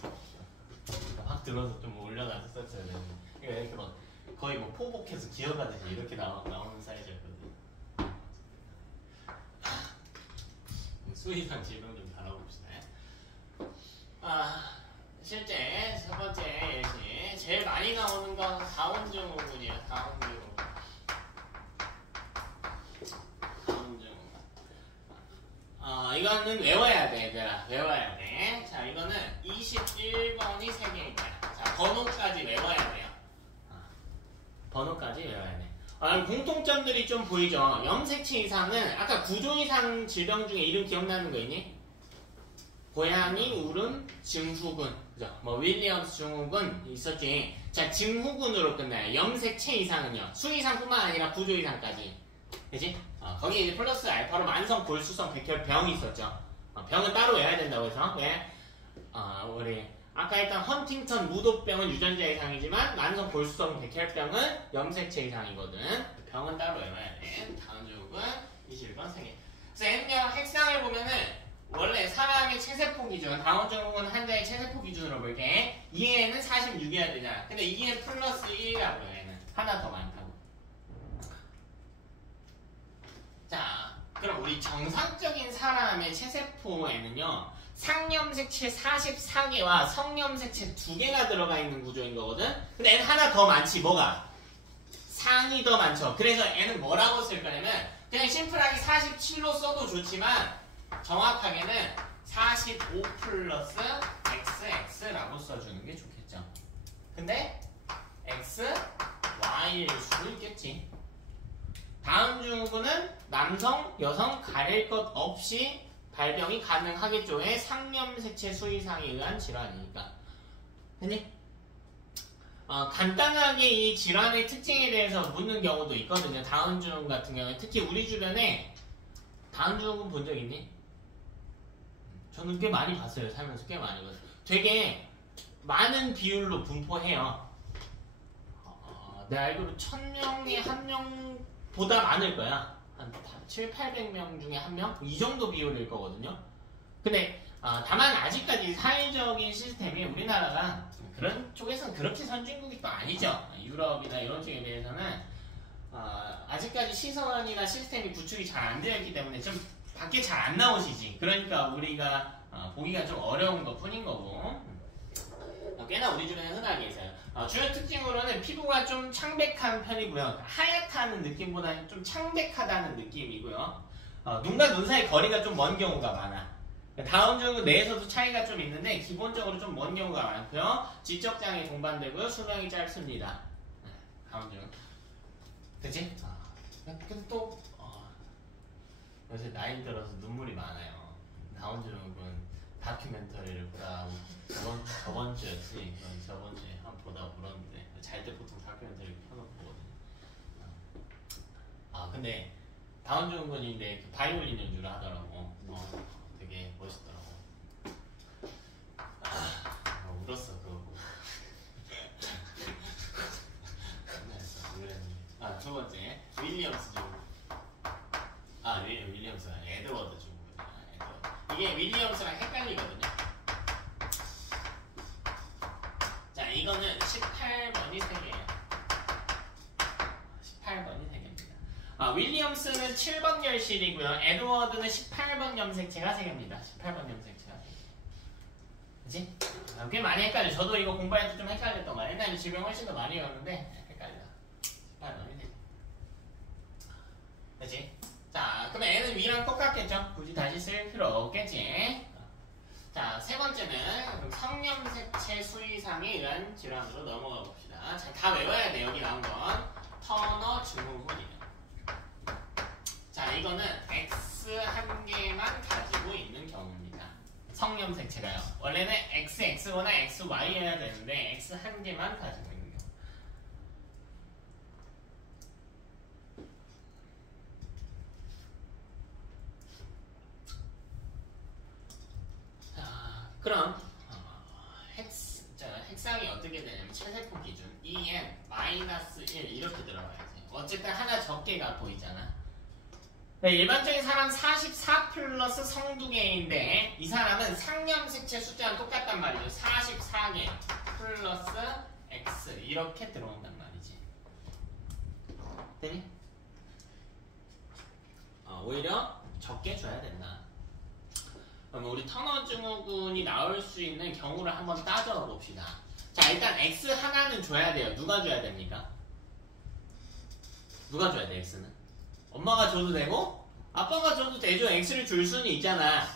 확 들어서 좀 올려놨었어야 되는데. 그러니까 이렇게 막 거의 뭐 포복해서 기어가듯이 이렇게 나오는 사이즈였거든. 수의상 질병 좀 다뤄봅시다. 실제 첫 번째 예시 제일 많이 나오는 건 다운증후군이에요. 다운증후군. 이거는 외워야 돼, 얘들아. 외워야 돼. 자, 이거는 21번이 3개입니다. 자, 번호까지 외워야 돼요. 번호까지 외워야 돼. 공통점들이 좀 보이죠? 염색체 이상은 아까 구조 이상 질병 중에 이름 기억나는 거 있니? 고양이 울음 증후군. 그죠? 뭐 윌리엄스 증후군 있었지. 자, 증후군으로 끝나요. 염색체 이상은요. 수 이상뿐만 아니라 구조 이상까지. 그치? 거기에 이제 플러스 알파로 만성 골수성 백혈병이 있었죠. 병은 따로 외워야 된다고 해서. 왜? 우리 아까 했던 헌팅턴 무도병은 유전자 이상이지만 만성 골수성 백혈병은 염색체 이상이거든. 병은 따로 외워야 돼. 다음 증후군 21번 3개. 그래서 N형 핵상을 보면은 원래 사람의 체세포 기준, 다운 증후군 환자의 체세포 기준으로 볼게. EN은 46이어야 되잖아. 근데 EN 플러스 1이라고 해요. 얘는 하나 더 많다고. 자, 그럼 우리 정상적인 사람의 체세포에는요, 상염색체 44개와 성염색체 2개가 들어가 있는 구조인 거거든? 근데 얘는 하나 더 많지, 뭐가? 상이 더 많죠. 그래서 얘는 뭐라고 쓸 거냐면, 그냥 심플하게 47로 써도 좋지만, 정확하게는 45 플러스 XX라고 써주는 게 좋겠죠. 근데, X, Y일 수도 있겠지. 다음 증후군은 남성, 여성 가릴 것 없이 발병이 가능하겠죠. 왜? 상염색체 수이상에 의한 질환이니까. 됐니? 간단하게 이 질환의 특징에 대해서 묻는 경우도 있거든요. 다운 증후군 같은 경우에 특히 우리 주변에 다운 증후군 본 적 있니? 저는 꽤 많이 봤어요. 살면서 꽤 많이 봤어요. 되게 많은 비율로 분포해요. 내 알기로 1000명에 1명보다 많을 거야. 한 700~800명 중에 1명? 이 정도 비율일 거거든요. 근데 다만 아직까지 사회적인 시스템이 우리나라가 그런 쪽에서는 그렇게 선진국이 또 아니죠. 유럽이나 이런 쪽에 대해서는 아직까지 시선이나 시스템이 구축이 잘 안 되어 있기 때문에 좀 밖에 잘 안 나오시지. 그러니까 우리가 보기가 좀 어려운 것 뿐인 거고. 꽤나 우리 주변에 흔하게 있어요. 주요 특징으로는 피부가 좀 창백한 편이고요. 하얗다는 느낌보다는 좀 창백하다는 느낌이고요. 눈과 눈 사이 거리가 좀 먼 경우가 많아. 다운 증후군 내에서도 차이가 좀 있는데 기본적으로 좀 먼 경우가 많고요. 지적장애 동반되고요. 수명이 짧습니다. 다운 증후군. 그치? 근데 또 요새 나이 들어서 눈물이 많아요. 다운 증후군 다큐멘터리를 보다 저번 주였지. 저번 주에 한 번 보다 울었는데 잘 때 보통 다큐멘터리 켜놓고 보거든요. 근데 다운 증후군인데 바이올린 연주를 하더라고. 되게 멋있더라고. 울었어 그거 보고. 두 번째 윌리엄스 증후군. 윌리엄스가 에드워드 증후군. 이게 윌리엄스랑 헷갈리거든요. 자, 이거는 18번이 3개예요. 18번이 3개입니다. 윌리엄스는 7번 결실이고요. 에드워드는 18번 염색체가 3개입니다. 18번 염색체가 3개. 그치? 꽤 많이 헷갈려. 저도 이거 공부할 때 좀 헷갈렸던 거야. 옛날에 질병 훨씬 더 많이 외웠는데 헷갈려. 18번이 3개. 그치? 자, 그럼 얘는 위랑 똑같겠죠? 굳이 다시 쓸 필요 없겠지? 자, 세 번째는 성염색체 수의상에 의한 질환으로 넘어가 봅시다. 자, 다 외워야 돼. 여기 나온 건 터너 증후군이에요. 자, 이거는 X 한 개만 가지고 성염색체가요. 원래는 XX거나 XY여야 되는데 X 한 개만 가지고 있는 경우. 자, 그럼 핵상이 어떻게 되냐면 최세포 기준 EN-1 이렇게 들어가야지. 어쨌든 하나 적게 갖고 있잖아. 네, 일반적인 사람 44 플러스 성두개인데 이 사람은 상염색체 숫자는 똑같단 말이죠. 44개 플러스 X 이렇게 들어온단 말이지. 되니? 오히려 적게 줘야 된다. 그럼 우리 터너 증후군이 나올 수 있는 경우를 한번 따져 봅시다. 자, 일단 X 하나는 줘야 돼요. 누가 줘야 됩니까? 누가 줘야 돼, X는? 엄마가 줘도 되고 아빠가 줘도 되죠. X를 줄 수는 있잖아.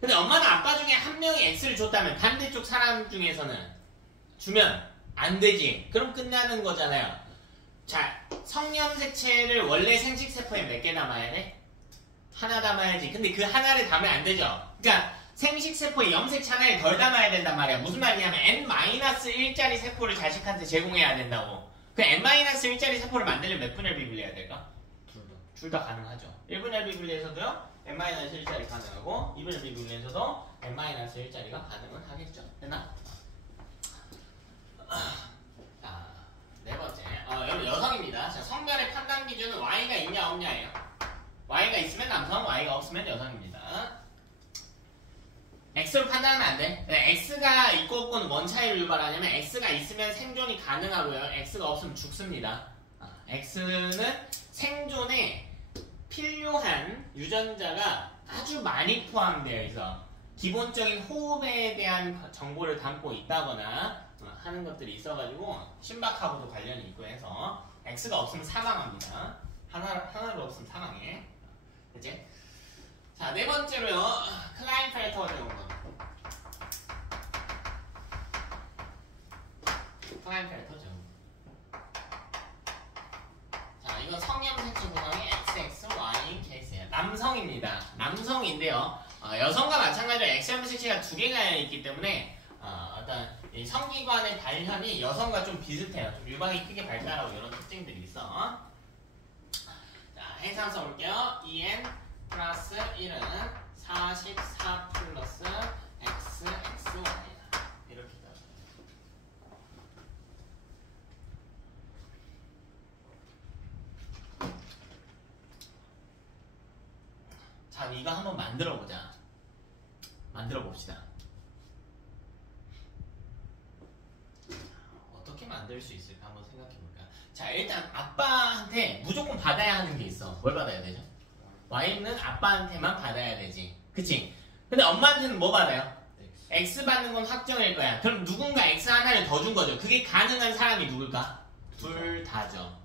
근데 엄마나 아빠 중에 한 명이 X를 줬다면 반대쪽 사람 중에서는 주면 안 되지. 그럼 끝나는 거잖아요. 자, 성염색체를 원래 생식세포에 몇 개 담아야 돼? 하나 담아야지. 근데 그 하나를 담으면 안 되죠. 그러니까 생식세포에 염색체 하나를 덜 담아야 된단 말이야. 무슨 말이냐면 N-1짜리 세포를 자식한테 제공해야 된다고. 그 N-1짜리 세포를 만들려면 몇 분의 1 비분해야 될까? 둘 다 가능하죠. 1분의 1 비분해에서도요. N-1짜리 가능하고 2분의 1 비분해에서도 N-1짜리가 가능은 하겠죠. 됐나? 자, 네 번째. 여러분 여성입니다. 자, 성별의 판단 기준은 Y가 있냐 없냐예요. Y가 있으면 남성, Y가 없으면 여성입니다. X로 판단하면 안 돼. X가 있고 없고는 뭔 차이를 유발하냐면 X가 있으면 생존이 가능하고요. X가 없으면 죽습니다. X는 생존에 필요한 유전자가 아주 많이 포함되어 있어. 기본적인 호흡에 대한 정보를 담고 있다거나 하는 것들이 있어가지고 심박하고도 관련이 있고 해서 X가 없으면 사망합니다. 하나로 없으면 사망해. 그치? 자, 네 번째로요. 클라인펠터 제공권. 클라인펠터 제공권. 자, 이건 성염색체 구성이 XXY인 케이스예요. 남성입니다. 남성인데요. 여성과 마찬가지로 X염색체가 두 개가 있기 때문에 어떤 이 성기관의 발현이 여성과 좀 비슷해요. 좀 유방이 크게 발달하고 이런 특징들이 있어. 자, 해상 써볼게요. EN 플러스 1은 44 플러스 XXY다. 이렇게 돼. 자, 이거 한번 만들어보자. 만들어봅시다. 어떻게 만들 수 있을까 한번 생각해볼까. 자, 일단 아빠한테 무조건 받아야 하는 게 있어. 뭘 받아야 되죠? Y는 아빠한테만 받아야 되지. 그치? 근데 엄마한테는 뭐 받아요? X 받는 건 확정일 거야. 그럼 누군가 X 하나를 더 준 거죠. 그게 가능한 사람이 누굴까? 둘 다죠.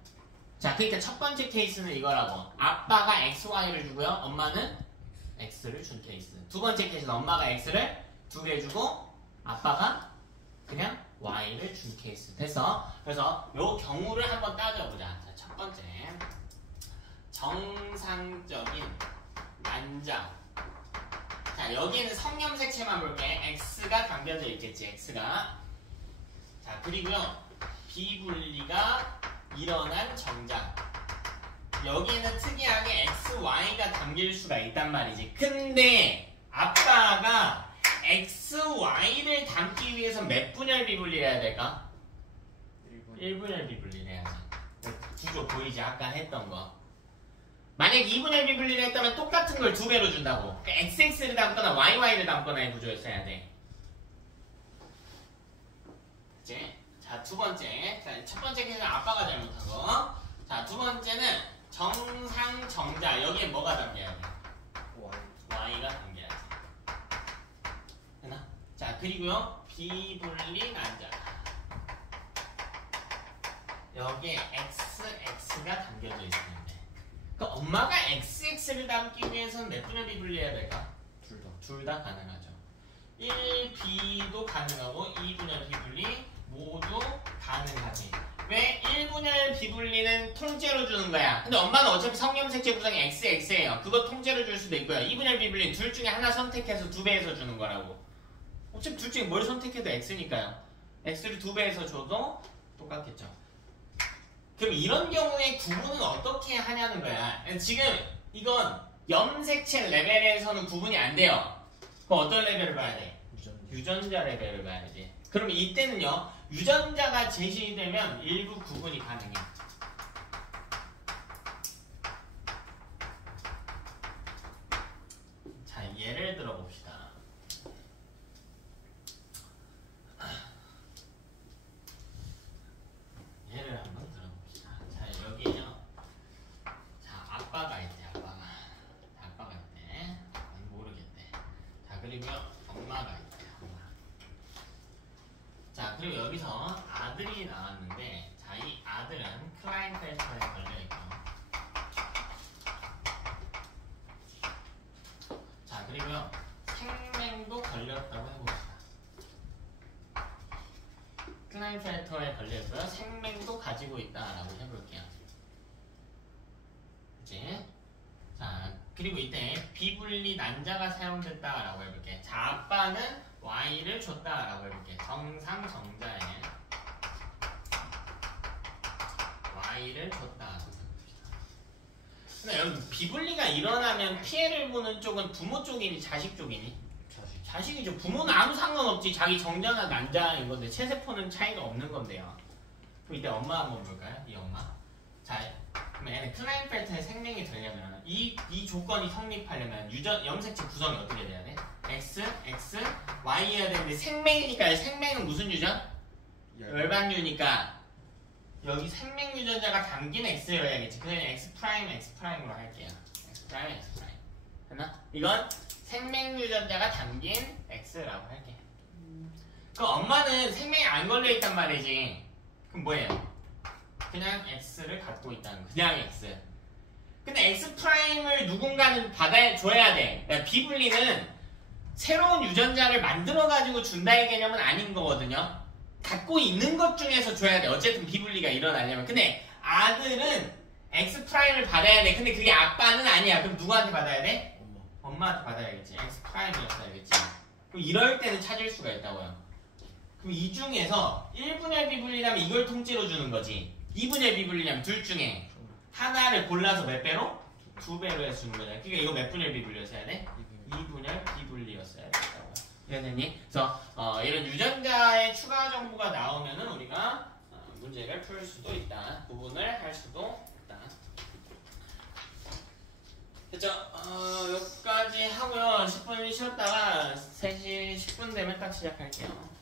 자, 그러니까 첫 번째 케이스는 이거라고. 아빠가 XY를 주고요. 엄마는 X를 준 케이스. 두 번째 케이스는 엄마가 X를 2개 주고 아빠가 그냥 Y를 준 케이스. 됐어? 그래서 요 경우를 한번 따져보자. 자, 첫 번째. 정상적인 난자. 자, 여기에는 성염색체만 볼게. X가 담겨져 있겠지. X가. 자, 그리고요. 비분리가 일어난 정장. 여기에는 특이하게 XY가 담길 수가 있단 말이지. 근데 아빠가 XY를 담기 위해서 몇 분열 비분리를 해야 될까? 1분열 비분리를 해야지. 구조 보이지? 아까 했던 거. 만약 2분의 1 분리를 했다면 똑같은 걸 2배로 준다고. 그러니까 XX를 담거나 YY를 담거나의 구조였어야 돼. 그치? 자, 두 번째. 자, 첫 번째 케이스는 아빠가 잘못한 거. 자, 두 번째는 정상 정자. 여기에 뭐가 담겨야 돼? Y가 담겨야 돼. 되나? 자, 그리고요. 비분리 난자. 여기에 XX가 담겨져 있습니다. 그러니까 엄마가 XX를 담기 위해서는 몇 분의 B 분리해야 될까? 둘 다 가능하죠. 1B도 가능하고 2분의 B 분리 모두 가능하지. 왜 1분의 2분의 비분리는 통째로 주는 거야. 근데 엄마는 어차피 성염색체 구성이 XX예요. 그거 통째로 줄 수도 있고요. 2분의 비분리는 둘 중에 하나 선택해서 2배에서 주는 거라고. 어차피 둘 중에 뭘 선택해도 X니까요. X를 2배에서 줘도 똑같겠죠. 그럼 이런 경우에 구분은 어떻게 하냐는 거야. 지금 이건 염색체 레벨에서는 구분이 안 돼요. 그럼 어떤 레벨을 봐야 돼? 유전자 레벨을 봐야지. 그럼 이때는요, 유전자가 제시되면 일부 구분이 가능해. 자, 예를 들어 봅시다. 예를 한번 들어봅시다. 자, 여기에요. 자, 아빠가 있대, 아빠가 있대. 모르겠대. 자, 그리고 엄마가 있대, 엄마. 자, 그리고 여기서 아들이 나왔는데, 자, 이 아들은 클라인펠터에 걸려있고, 자, 그리고요, 생명도 걸렸다고 해봅시다. 클라인펠터에 걸려있고요, 생명도 가지고 있다라고 해볼게요. 그치? 자, 그리고 이때 비분리 난자가 사용됐다라고 해볼게. 자, 아빠는 Y를 줬다라고 해볼게. 정상 정자에 Y를 줬다라고 해봅시다. 근데 여러분, 비분리가 일어나면 피해를 보는 쪽은 부모 쪽이니 자식 쪽이니? 자식이죠. 부모는 아무 상관없지. 자기 정자나 난자인 건데 체세포는 차이가 없는 건데요. 그럼 이때 엄마 한번 볼까요? 이 엄마. 자, 그럼 얘는 클라인펠터의 생명이 되려면 이 조건이 성립하려면 염색체 구성이 어떻게 돼야 돼? X, X, Y여야 되는데 생명이니까 생명은 무슨 유전? 열반유니까 여기 생명 유전자가 담긴 X여야겠지. 그냥 X'X'으로 할게요. X'X'. 됐나? 이건 생명 유전자가 담긴 X라고 할게. 그럼 엄마는 생명이 안 걸려있단 말이지. 그럼 뭐예요? 그냥 X를 갖고 있다는 거. 그냥 X. 근데 X'을 누군가는 받아줘야 돼. 그러니까 비분리는 새로운 유전자를 만들어가지고 준다의 개념은 아닌 거거든요. 갖고 있는 것 중에서 줘야 돼. 어쨌든 비분리가 일어나려면. 근데 아들은 X'을 받아야 돼. 근데 그게 아빠는 아니야. 그럼 누구한테 받아야 돼? 엄마한테 받아야겠지. X'이었어야겠지. 그럼 이럴 때는 찾을 수가 있다고요. 그럼 이 중에서 1분의 비분리라면 이걸 통째로 주는 거지. 2분의 비분리라면 둘 중에 하나를 골라서 몇 배로? 2배로 해서 주는 거잖아. 그러니까 이거 몇 분의 비분리였어야 돼? 2분의 비분리였어야 된다고요. 이해됐니? 그래서 이런 유전자의 추가 정보가 나오면은 우리가 문제를 풀 수도 있다. 구분을 할 수도 있다. 됐죠? 여기까지 하고요. 10분 쉬었다가 3시 10분 되면 딱 시작할게요.